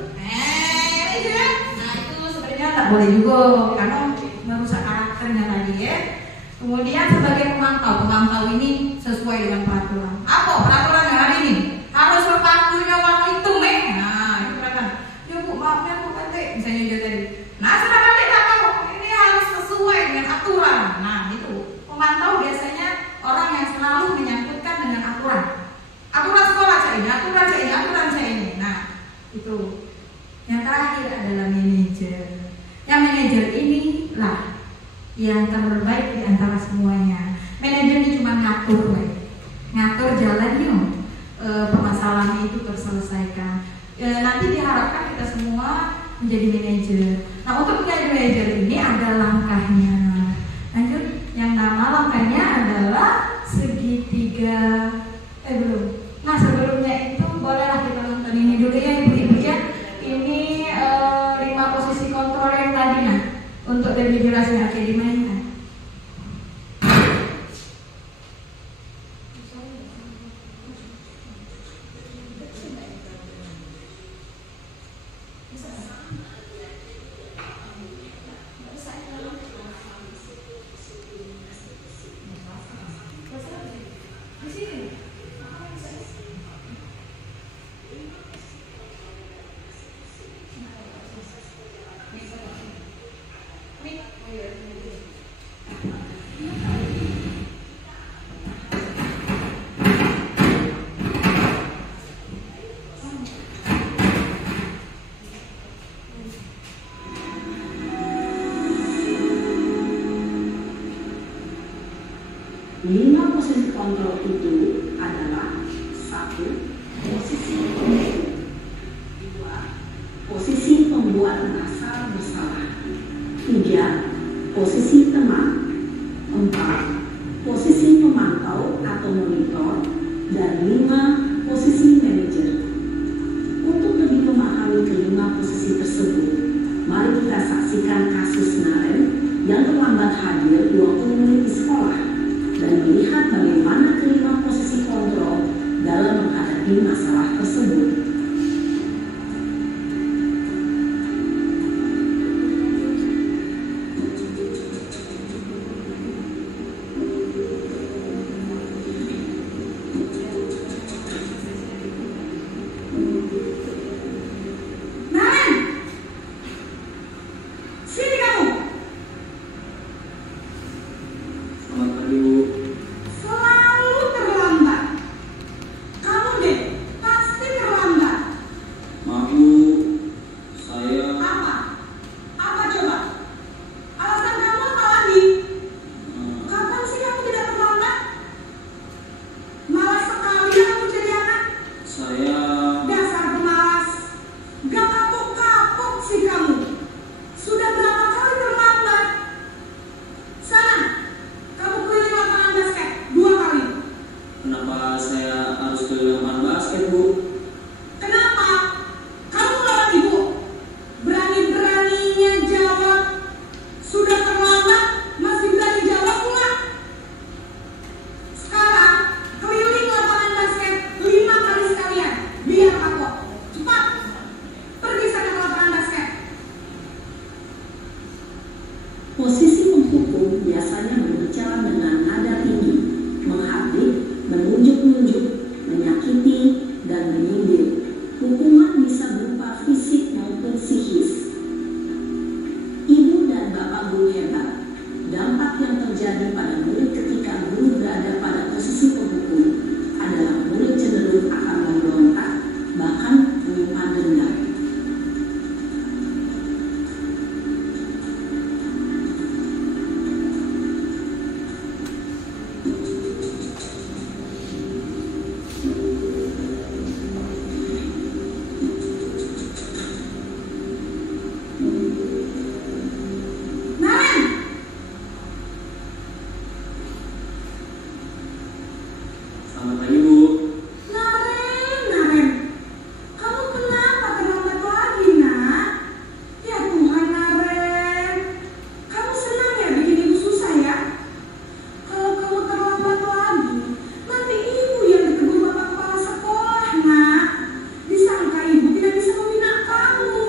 kan? Nah itu sebenarnya tak boleh juga karena merusak karakternya tadi ya. Kemudian sebagai pemantau ini sesuai dengan peraturan. Apa peraturannya hari ini? Harus waktunya waktu itu, Nah, itu peraturan. Ya Bu, maafnya Bu Kante, misalnya dia tadi. Nah, sudah balik lah kamu. Ini harus sesuai dengan aturan. Nah, itu. Pemantau biasanya orang yang selalu menyangkutkan dengan aturan. Aturan sekolah saya ini, aturan saya ini. Nah, itu. Yang terakhir adalah manajer. Yang manajer ini lah yang terbaik di antara semuanya. Manajer ini cuma ngatur jalannya, permasalahan itu terselesaikan. Nanti diharapkan kita semua menjadi manajer. Nah, untuk menjadi manajer ini ada langkahnya. Lanjut, yang nama langkahnya adalah segitiga. Belum. Nah, sebelumnya itu bolehlah kita nonton ini dulu ya ibu-ibu ya. Ini 5 posisi kontrol yang tadi nah. Untuk lebih jelasnya oke dimainkan. Lima posisi kontrol itu adalah 1. Posisi pemimpin, 2. Posisi pembuat merasa bersalah, 3. Posisi teman, 4. Posisi pemantau atau monitor, dan 5. Posisi manajer. Untuk lebih memahami kelima posisi tersebut, mari kita saksikan kasus Naren yang terlambat hadir 20 menit di sekolah dan melihat bagaimana kelima posisi kontrol dalam menghadapi masalah tersebut. Selamat pagi, Bu. Naren, kamu kenapa terlambat lagi, nak? Ya Tuhan, Naren, kamu senang ya bikin ibu susah ya? Kalau kamu terlambat lagi, nanti ibu yang ditegur bapak kepala sekolah, nak. Disangka ibu tidak bisa membina kamu.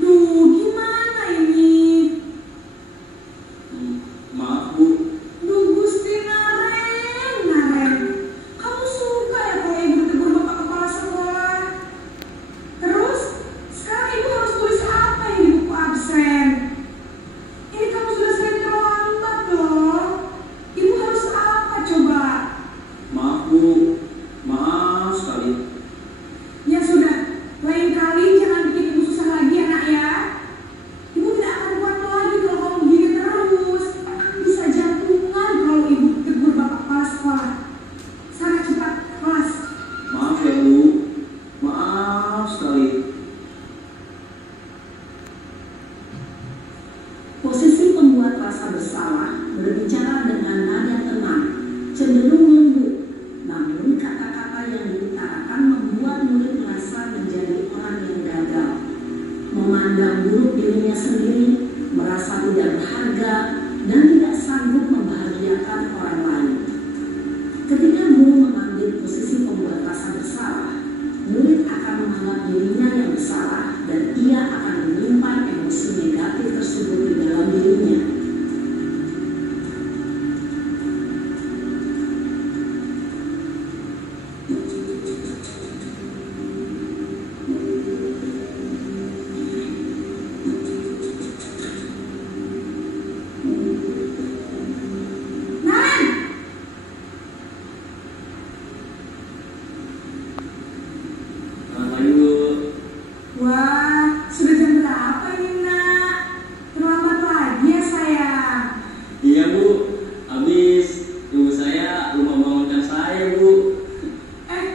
Duh, gimana ini? Maaf, Bu. Duh, Gusti Naren, kamu suka ya kalau ibu ditegur bapak kepala sekolah? Terus, sekarang ibu harus tulis apa ini di buku absen? Ini kamu sudah sering terlambat loh. Ibu harus apa coba? Maaf, Bu. Maaf sekali. Ya sudah, lain kali jangan bikin ibu susah lagi ya, nak ya. Ibu tidak akan kuat lagi kalau kamu begini terus. Bisa jantungan kalau ibu tegur bapak kepala sekolah. Sana cepat kelas. Maaf ya, Bu. Maaf sekali. Posisi pembuat rasa bersalah berbicara dengan nada tenang, cenderung lembut. Namun kata-kata yang diutarakan membuat murid merasa menjadi orang yang gagal, memandang buruk dirinya sendiri, merasa tidak berharga, dan tidak sanggup membahagiakan orang lain. Ketika guru mengambil posisi pembuat rasa bersalah, murid akan menganggap dirinya yang bersalah dan ia akan menyimpan emosi negatif tersebut di dalam dirinya. Naren! Selamat pagi, Bu. Wah, sudah jam berapa ini, nak? Terlambat lagi ya, sayang. Iya, Bu. Habis ibu saya lupa bangunkan saya, Bu.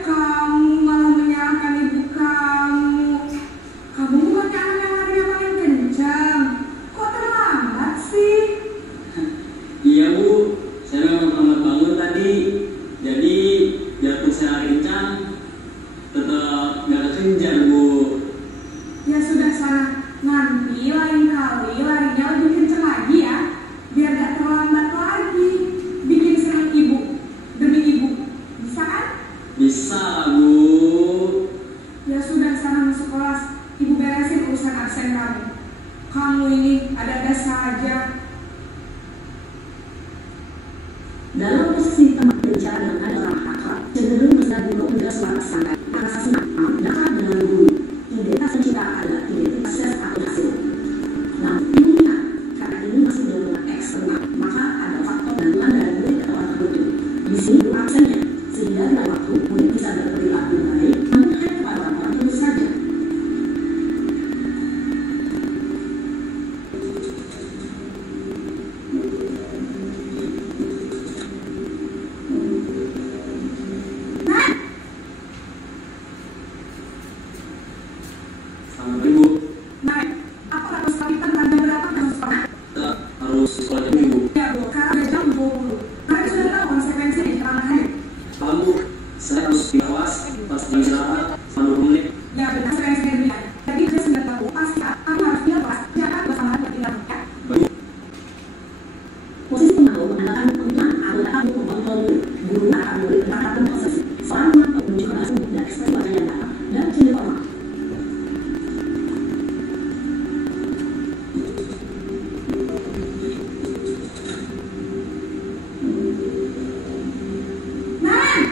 Kamu malah menyalahkan ibu kamu. Kamu bukannya anak yang larinya paling kencang. Kok terlambat sih? Iya, Bu. Saya memang terlambat bangun tadi. Jadi, biarpun saya lari kencang, tetap nggak kekejar, Bu. Ya sudah, sana. Nanti lain kali larinya lebih kencang lagi ya. Biar gak terlambat lagi. Bikin senang ibu. Demi ibu. Bisa kan? Bisa, Bu. Ya sudah, sana masuk kelas. Ibu beresin urusan absen kamu. Kamu ini ada-ada saja. Dalam posisi teman bicara yang ada rasa cenderung bisa buruk juga suara sangat rasa senang dekat dengan guru. Identitas yang kita adalah identitas ses atau hasil. Namun ibu ingat, karena ini masih dalam eksternal, maka ada faktor bantuan dari murid atau orang tertentu. Di sini guru absennya, sehingga dalam waktu murid bisa berperilaku baik, namun hanya kepada orang tertentu saja. Selamat pagi, Bu. Nah, apa harus kami tentang jam berapa kamu sekolah? Kita harus sekolah jam ini, Bu. Ya Bu, karena udah jam 20. Kalian sudah tahu konsekuensi di keramaian. Paham, Bu. Saya harus di kelas pas jam istirahat selama 20 menit. Ya benar, saya bilang. Jadi saya sudah tahu pasti kamu harus di kelas. Jangan bersama dengan ya. Baik. Posisi pengatur menggunakan penggunaan atau untuk mengontrol guru akan murid terhadap posisi. Seorang mengatur menunjukkan asal dan ekspresi wajah yang dalam dan ciri formal. Naren!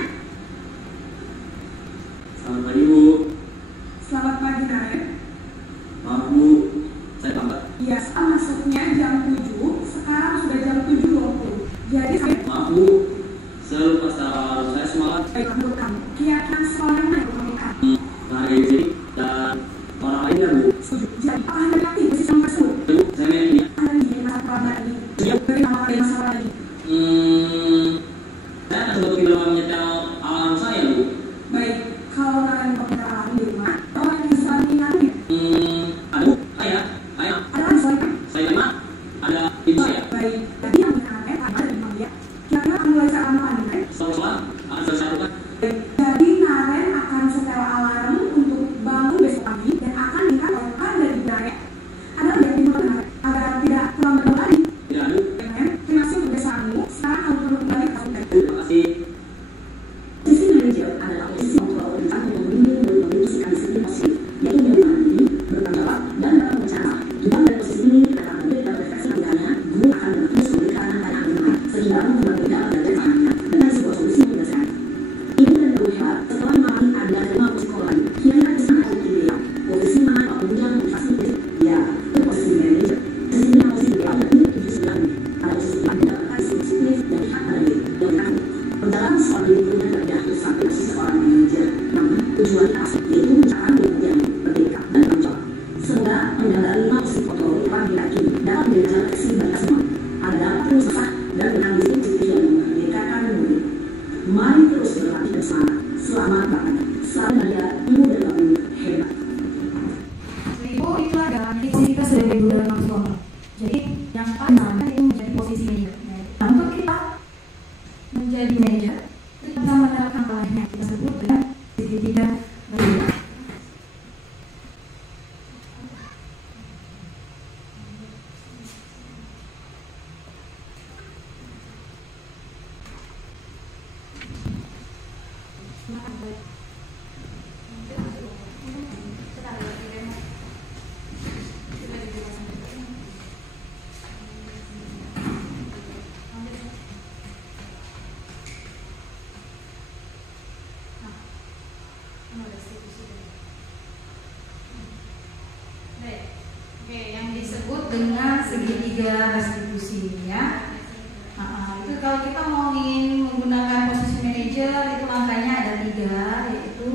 Selamat pagi, Bu. Selamat pagi, Naren. Maaf, Bu. Saya lambat. Ya, masuknya jam 7, sekarang sudah jam 7.20. Jadi saya Maaf, Bu. Saya lupa secara saya semalam baik menurut kamu. Kegiatan sekolah yang baik menurut kamu. hari di sini dan orang lainnya, Bu. Setuju. Jadi apa anda ngerti posisi yang tersebut? Bu, saya main ini. Anda menjadi masalah lagi. Dari nama ada masalah lagi. Saya akan sebut tidak menyetel alam saya, Bu. Baik, kalau Naren komputer alami di rumah, orang yang bisa mengingatnya. Ada, Bu. Ayah. Ada kan soalnya? Saya lima. Ada ibu saya. Baik, tadi yang mengingatnya ada di mana ya? Kira-kira kamu mulai saat kapan, Naren? Selamat akan dilakukan. Jadi Naren akan setel alarm untuk bangun besok pagi dan akan dikatakan dari Naren adalah menjadi Naren agar tidak terlambat lagi. Ya, Terima kasih untuk kebersaanmu. Sekarang kamu perlu kembali ke kamu. terima kasih. Posisi manajer adalah posisi kontrol tentang membimbing dan menginstruksikan segi positif, yaitu menyerahkan diri, bertanggung jawab, dan dalam bicara. Juga dari posisi ini akan menjadi dan refleksi pilihannya, guru akan berfokus memberikan tanya mengenai sehingga membuat tidak belajar caranya dengan sebuah solusi berdasarkan. Ibu dan guru hebat setelah mengalami ada 5 posisi lain, kira-kira di sana ada ideal. Posisi mana yang memunculkan motivasi diri? Ya, itu posisi manajer. Posisi ini posisi ideal dan ini tujuh sembilan. Ada posisi yang mendapatkan positif dan hak pada diri yang takut. Perjalanan seorang diri punya kerja sampai seorang manajer, namun tujuannya asli yaitu menciptakan diri yang merdeka dan tanggung jawab. Semoga menjaga 5 posisi kontrol yang diyakini dapat menjadi refleksi bagi semua. Anda dapat terus sah dan mengambil inisiatif yang memerdekakan murid. Mari terus berlatih bersama. Selamat datang. Selamat Nadia, ibu dan bapak hebat. Ibu itu adalah posisi kita sebagai guru dan mahasiswa. Jadi yang paling sama itu menjadi posisi manajer. Nah, untuk kita menjadi manajer, kita bisa menerapkan pelatihan yang kita sebut dengan segitiga berbeda. Oke, yang disebut dengan segitiga restitusi ya. Itu kalau kita mau ingin menggunakan posisi manajer itu langkahnya ada 3, yaitu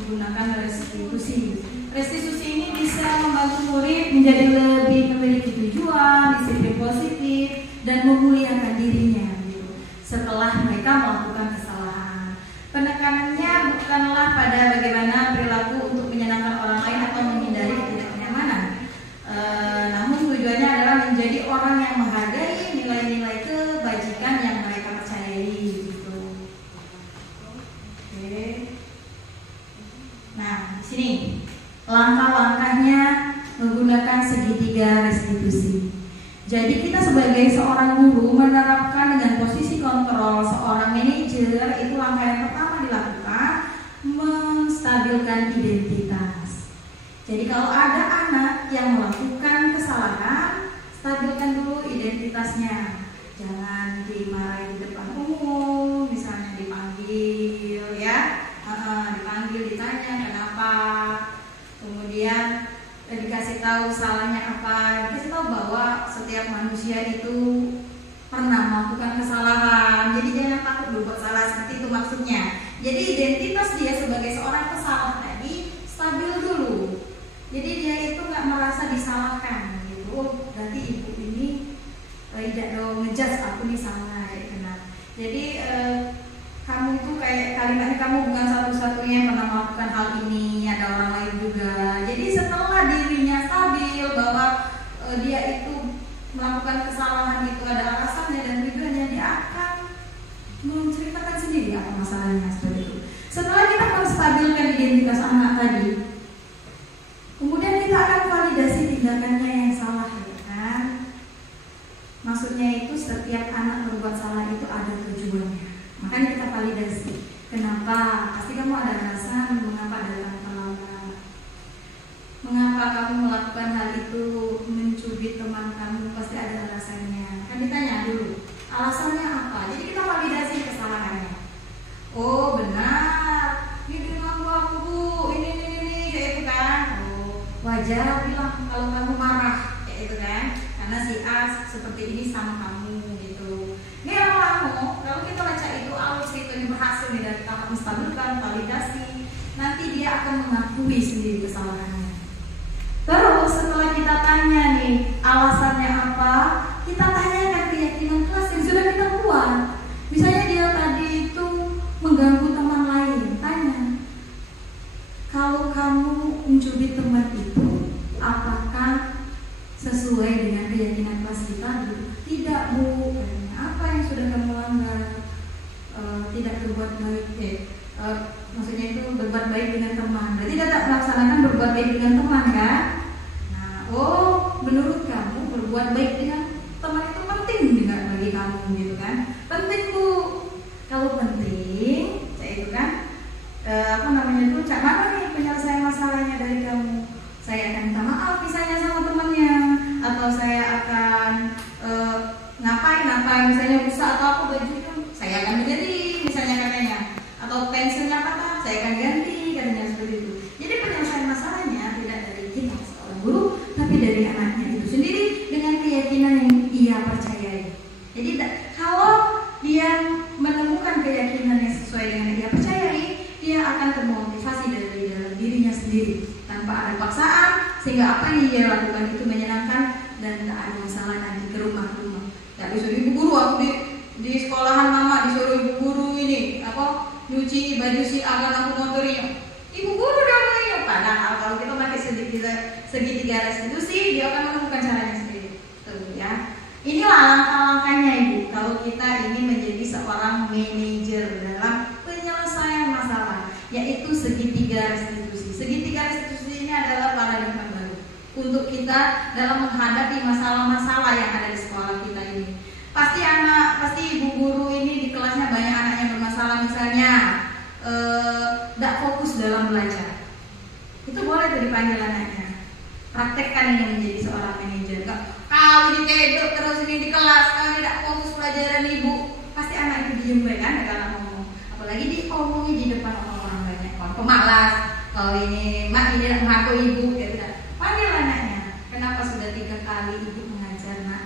menggunakan restitusi. Restitusi ini bisa membantu murid menjadi lebih memiliki tujuan, disiplin positif, dan memuliakan dirinya gitu, setelah mereka melakukan kesalahan. Penekanannya bukanlah pada bagaimana perilaku untuk menyenangkan orang lain atau menghindari ketidaknyamanan. Namun tujuannya adalah menjadi orang yang menghargai nilai-nilai kebajikan yang mereka percayai gitu. Oke. Nah, di sini langkah-langkahnya menggunakan segitiga restitusi. Jadi kita sebagai seorang guru menerapkan dengan posisi kontrol seorang manajer, itu langkah yang pertama dilakukan menstabilkan identitas. Jadi kalau ada anak yang melakukan kesalahan, stabilkan dulu identitasnya. Jangan dimarahi di depan umum, misalnya dipanggil ya, dipanggil ditanya kenapa, kemudian dikasih tahu salahnya apa, dikasih tahu bahwa setiap manusia itu pernah melakukan kesalahan. Jadi jangan takut berbuat salah, seperti itu maksudnya. Jadi identitas dia sebagai seorang pesalah tadi stabil dulu. Jadi dia itu nggak merasa disalahkan gitu. Oh, berarti ibu ini tidak dong ngejudge aku nih salah kayak kenapa. Jadi kamu itu kayak kalimatnya kamu bukan satu-satunya yang pernah melakukan hal ini, ada orang lain juga. Jadi setelah dirinya stabil bahwa dia itu melakukan kesalahan itu ada alasannya dan tujuannya, dia akan menceritakan sendiri apa masalahnya seperti itu. Setelah kita menstabilkan identitas anak tadi, kemudian kita akan validasi tindakannya yang salah, ya kan? Maksudnya itu setiap anak berbuat salah itu ada tujuannya. Makanya kita validasi. Kenapa? Pasti kamu ada alasan mengapa datang terlambat. Mengapa kamu melakukan hal itu, mencubit teman kamu, pasti ada alasannya. Kan ditanya dulu, alasannya apa? Jadi kita validasi kesalahannya. Oh benar, ini ganggu aku bu, ini kayak itu kan. Oh wajar bilang kalau kamu marah kayak itu kan, karena si A seperti ini sama kamu gitu. Ini lama-lama kalau kita baca itu alur cerita ini berhasil nih dari tahap menstabilkan, validasi, nanti dia akan mengakui sendiri kesalahannya. Terus setelah kita tanya nih alasannya apa, kita tanyakan keyakinan kelas yang sudah kita buat. Misalnya dia tadi itu mengganggu teman lain, tanya, kalau kamu mencubit teman itu, apakah sesuai dengan keyakinan kelas kita? Tidak bu. Apa yang sudah kamu langgar? Tidak berbuat baik, maksudnya itu berbuat baik dengan teman. Berarti kita melaksanakan berbuat baik dengan teman kan? Nah, menurut kamu berbuat baik dengan teman itu penting juga bagi kamu gitu kan? Penting Bu. Kalau penting, saya itu kan cak mana nih penyelesaian masalahnya dari kamu? Saya akan minta maaf misalnya sama temannya, atau saya akan ngapain misalnya rusak atau apa bajunya, saya akan menjadi misalnya katanya, atau pensilnya patah, saya akan ganti katanya seperti itu. Jadi penyelesaian masalahnya tidak dari kita seorang guru, tapi dari anaknya itu sendiri dengan keyakinan yang ia percayai. Jadi kalau dia menemukan keyakinan yang sesuai dengan yang ia percayai, dia akan termotivasi dari dalam dirinya sendiri tanpa ada paksaan, sehingga apa yang dia lakukan itu menyenangkan dan tidak ada masalah nanti ke rumah-rumah. Tidak bisa ibu guru, aku di sekolahan mama disuruh ibu guru ini nyuci baju si akan aku motorinya. Ibu guru dong ya. Padahal kalau kita pakai segitiga restitusi, dia akan menemukan caranya sendiri. Tuh ya. Inilah langkah-langkahnya Ibu kalau kita ini menjadi seorang manajer dalam penyelesaian masalah, yaitu segitiga restitusi. Segitiga restitusi ini adalah paradigma baru untuk kita dalam menghadapi masalah-masalah yang ada di sekolah kita ini. Pasti ibu guru ini di kelasnya banyak anak yang bermasalah, misalnya tidak fokus dalam belajar. Itu boleh tuh dipanggil anaknya. Praktekkan ini menjadi seorang manajer. Kau diteduk terus ini di kelas, kau tidak fokus pelajaran ibu, pasti anak itu diem kan, kalau ngomong. Apalagi diomongi di depan orang-orang banyak. Kau pemalas, kau ini mak ini tidak mengaku ibu, ya tidak. Panggil anaknya. Kenapa sudah 3 kali ibu mengajar nak?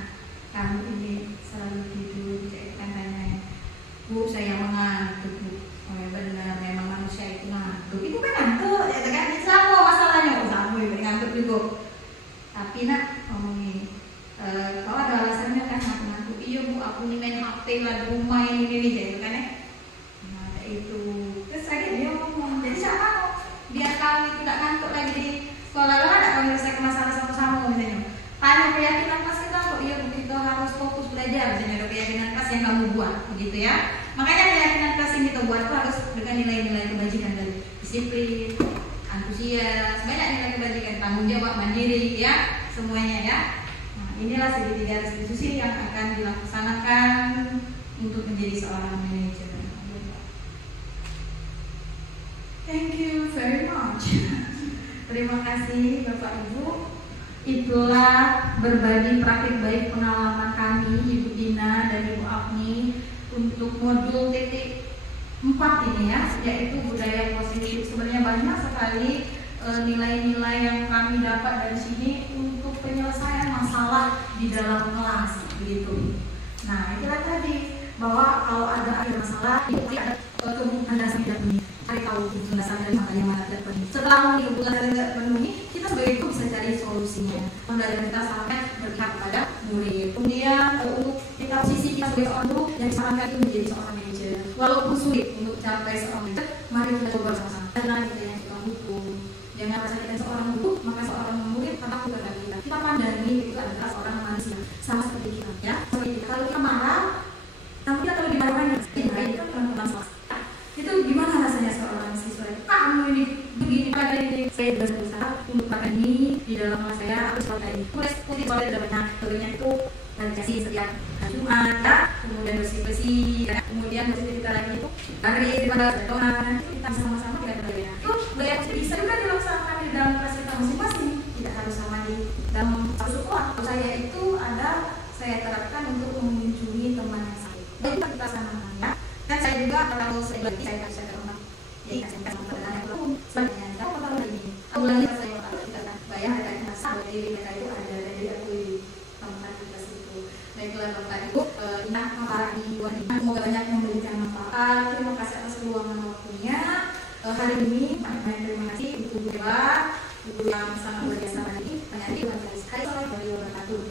Kamu ini selalu tidur, tanya. Bu, saya mengantuk Bu. Oh ya benar, memang manusia itu ngantuk. Ibu kan ngantuk, ya kan? Sama masalahnya, sama ibu ngantuk juga. Tapi nak, ngomongin. Kalau ada alasannya kan aku iya Bu, aku ini main HP lah di rumah ini gitu kan ya. Nah itu terus lagi dia ngomong, jadi siapa kok biar kamu itu tidak ngantuk lagi di sekolah, lah ada kami selesaikan masalah sama-sama misalnya. Tanya keyakinan kelas kita kok, iya Bu kita harus fokus belajar, misalnya ada keyakinan kelas yang kamu buat begitu ya. Makanya keyakinan kelas yang kita buat itu harus dengan nilai-nilai kebajikan dari disiplin, antusias, banyak nilai kebajikan, tanggung jawab, mandiri ya, semuanya ya. Inilah segitiga restitusi yang akan dilaksanakan untuk menjadi seorang manajer. Thank you very much. Terima kasih Bapak Ibu. Itulah berbagi praktik baik pengalaman kami Ibu Dina dan Ibu Agni untuk modul titik 4 ini ya, yaitu budaya positif. Sebenarnya banyak sekali nilai-nilai yang kami dapat dari sini untuk penyelesaian masalah di dalam kelas begitu. Nah, itulah tadi bahwa kalau ada masalah itu ada kebutuhan dasar tidak penuhi. Cari tahu kebutuhan dasar dari makanya mana tidak penuhi. Setelah kebutuhan dasar tidak penuhi, kita sebagai guru bisa cari solusinya. Dari kita sampai berpihak kepada murid. Kemudian untuk kita posisi kita sebagai seorang guru yang disarankan itu menjadi seorang manajer. Walaupun sulit untuk capai seorang manajer, mari kita coba bersama-sama. Jangan kita yang kita hukum. Jangan merasa kita seorang guru, maka seorang murid takut kepada kita. Kita pandangi itu adalah seorang manusia, sama seperti kita ya. Seperti kita. Kalau kita marah, tapi kita kalau dimarahan itu pelan-pelan selesai. Itu gimana rasanya seorang siswa? Kamu ini begini pada ini saya berusaha untuk pakai ini di dalam kelas saya harus pakai ini. Tulis soalnya tidak banyak, tentunya itu kasih setiap hari Jumat ya. Kemudian bersih-bersih, ya. Kemudian bersih kita lagi itu hari pada doa kita sama-sama kita berbeda. Itu belajar bisa juga dilaksanakan di dalam kelas kita masing-masing. Tidak harus sama di dalam satu sekolah. Saya itu saya terapkan untuk mengunjungi teman yang sakit. Jadi kita sama ya. Dan saya juga kalau saya berarti saya kasih ke rumah. Jadi kasih ke rumah dan aku sebenarnya tahu apa ini. Bulan ini saya kita bayar ada masa dari mereka itu ada dari aku di tempat kita situ. Baiklah Bapak Ibu, kita para ibu semoga banyak memberikan manfaat. Terima kasih atas luangan waktunya. Hari ini banyak terima kasih Ibu Dewa, Ibu yang sangat luar biasa tadi. Banyak Tuhan kasih. Hai warahmatullahi wabarakatuh.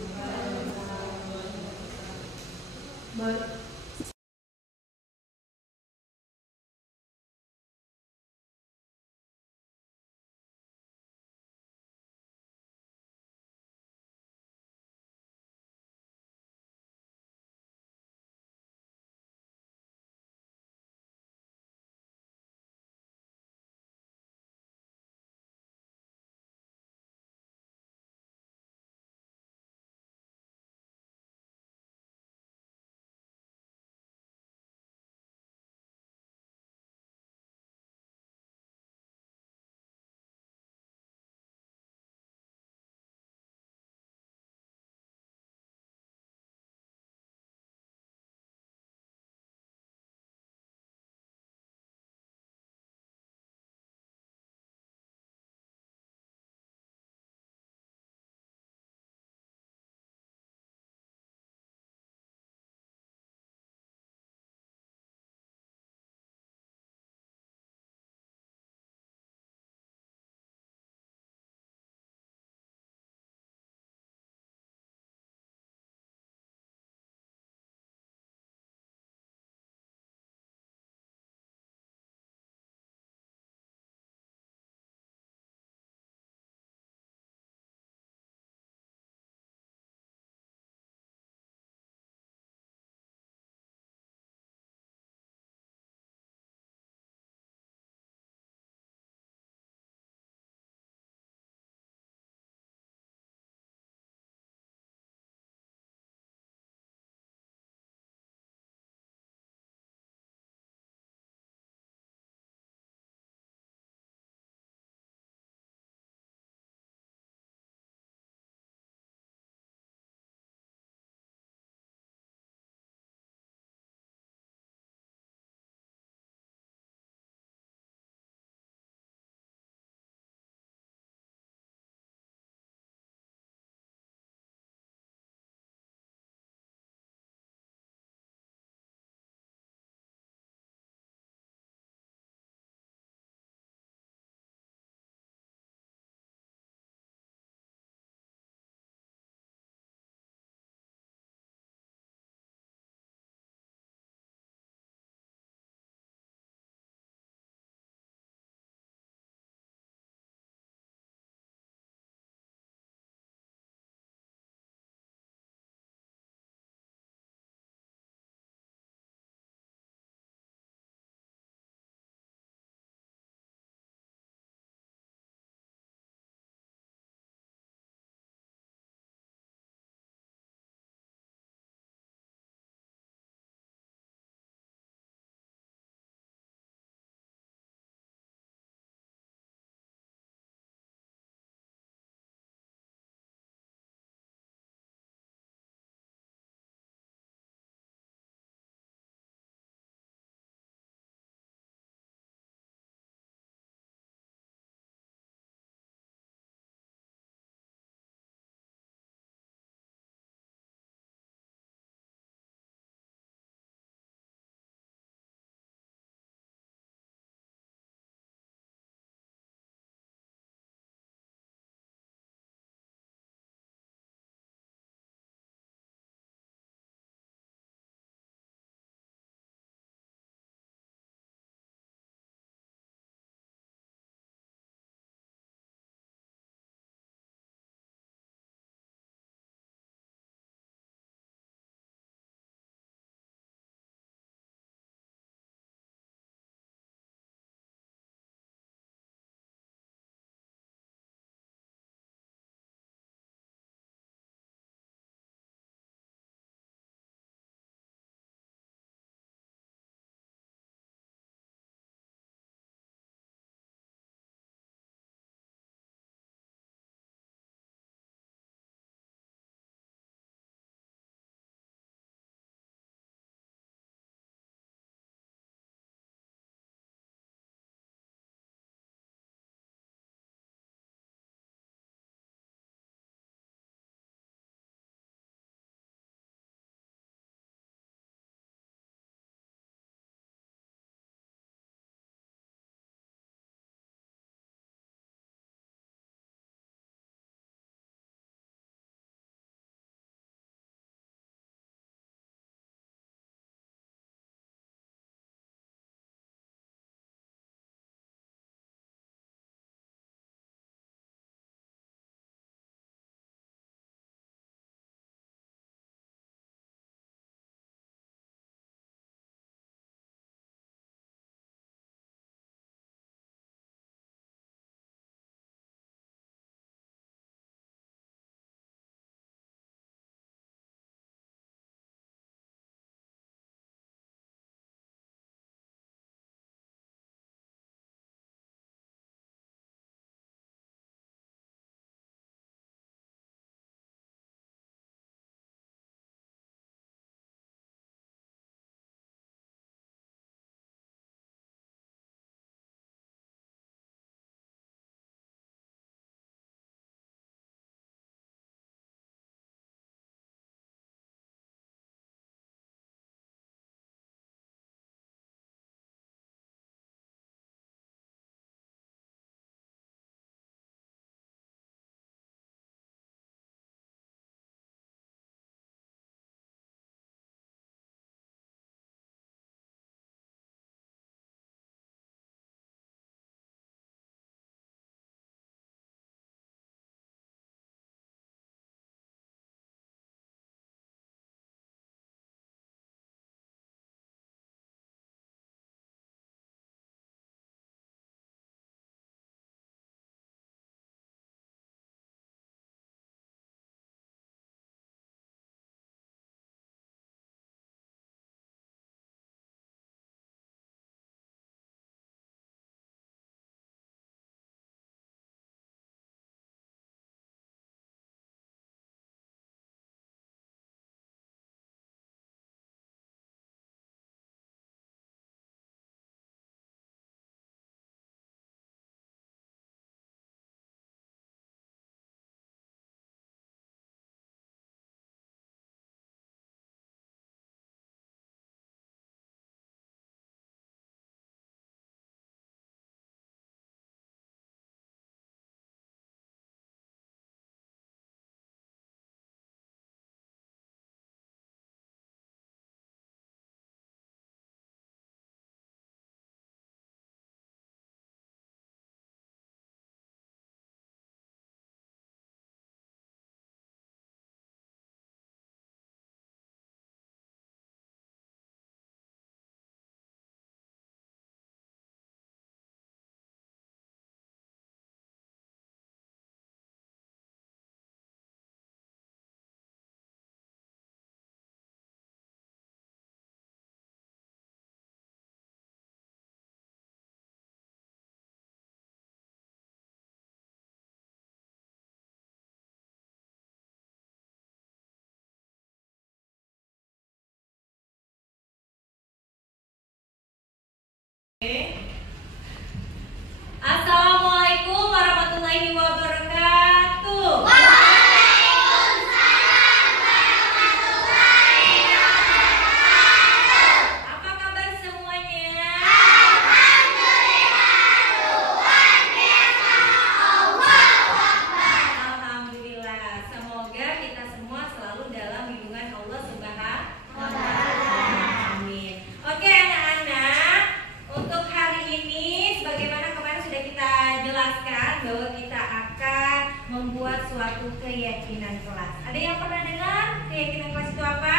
suatu keyakinan kelas. Ada yang pernah dengar keyakinan kelas itu apa?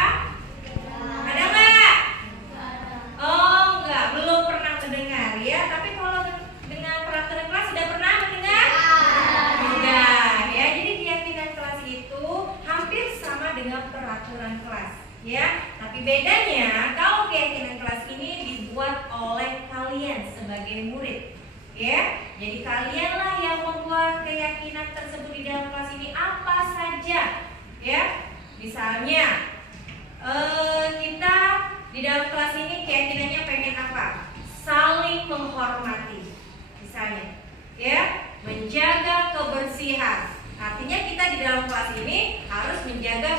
Ada nggak? Oh enggak, belum pernah mendengar ya. Tapi kalau dengan peraturan kelas sudah pernah mendengar? Sudah ya. Jadi keyakinan kelas itu hampir sama dengan peraturan kelas ya. Tapi bedanya kalau keyakinan kelas ini dibuat oleh kalian sebagai murid ya. Jadi kalianlah yang membuat keyakinan tersebut di dalam kelas ini apa saja ya. Misalnya kita di dalam kelas ini keyakinannya pengen apa? Saling menghormati misalnya ya, menjaga kebersihan. Artinya kita di dalam kelas ini harus menjaga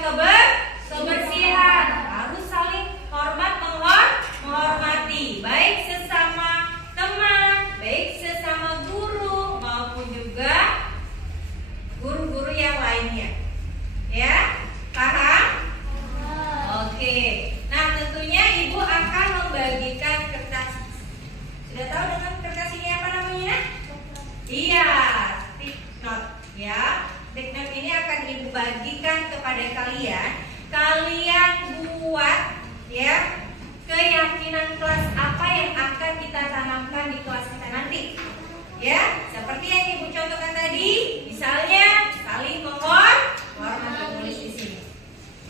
kebersihan, harus saling hormat menghormati, baik sesama teman, baik sesama guru maupun juga guru-guru yang lainnya. Ya, paham? Oke. Nah, tentunya Ibu akan membagikan kertas. Sudah tahu dengan kertas ini apa namanya? Iya, stick note ya. Stick note ini akan Ibu bagikan kepada kalian. Kalian buat ya keyakinan kelas apa yang akan kita tanamkan di kelas kita nanti. Ya, seperti yang Ibu contohkan tadi, misalnya saling menghormati, tulis di sini.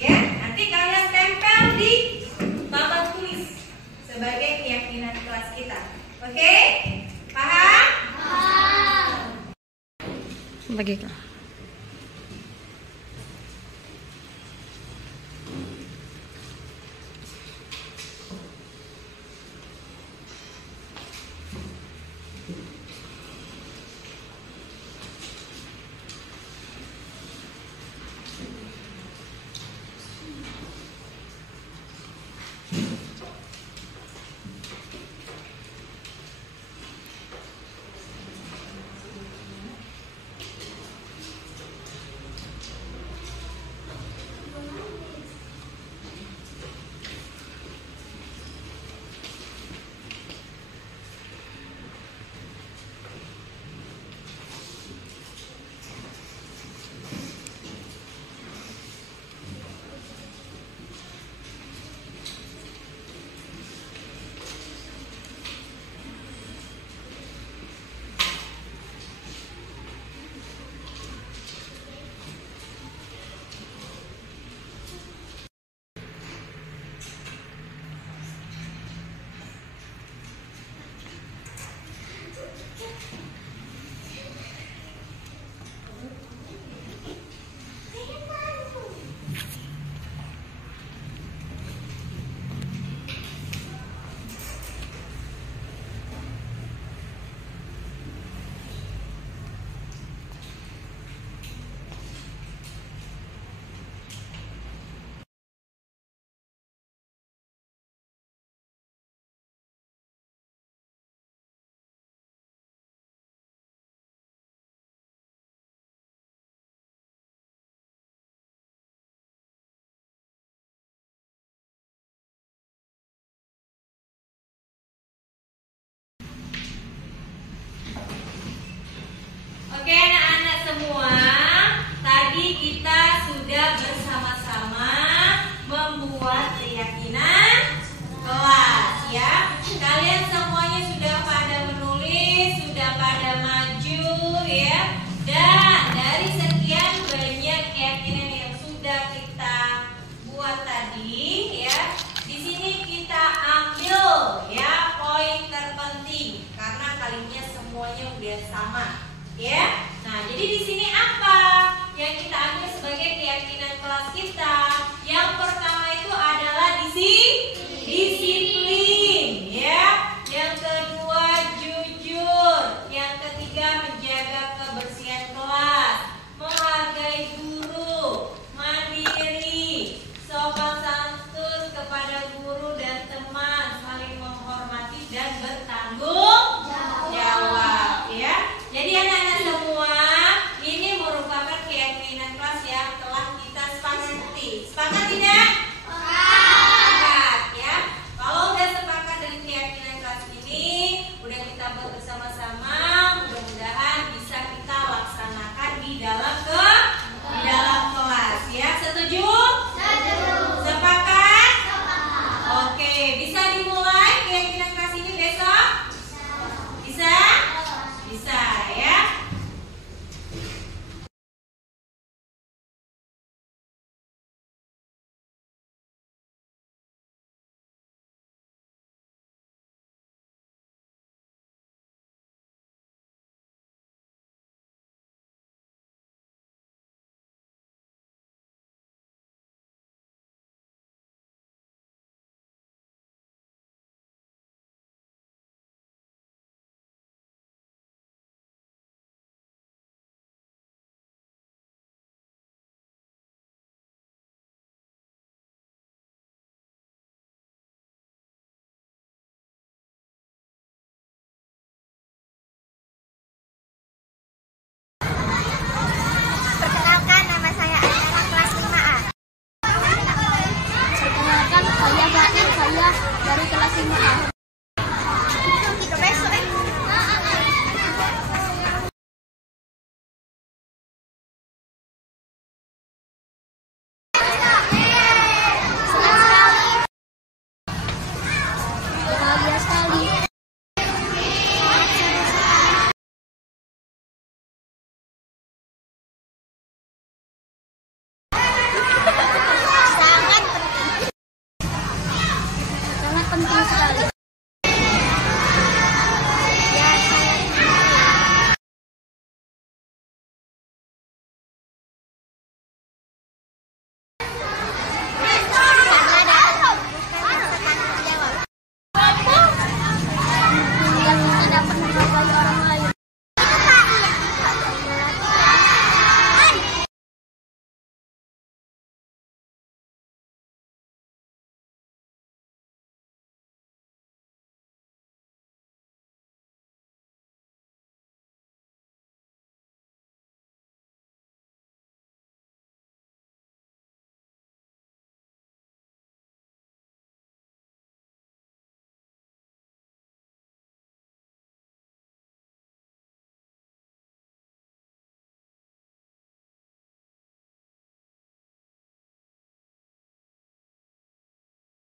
Ya, nanti kalian tempel di papan tulis sebagai keyakinan kelas kita. Oke? Paham? Bagi Oke anak-anak semua, tadi kita sudah bersama-sama membuat keyakinan kelas ya. Kalian semuanya sudah pada menulis, sudah pada maju ya. Dan dari sekian banyak keyakinan yang sudah kita buat tadi ya, di sini kita ambil ya poin terpenting karena kalinya semuanya udah sama. Ya, nah jadi di sini apa yang kita ambil sebagai keyakinan kelas kita? Yang pertama itu adalah disiplin, ya. Yang kedua jujur, yang ketiga menjaga kebersihan kelas, menghargai guru, mandiri, sopan santun kepada guru dan teman, saling menghormati dan bertanggung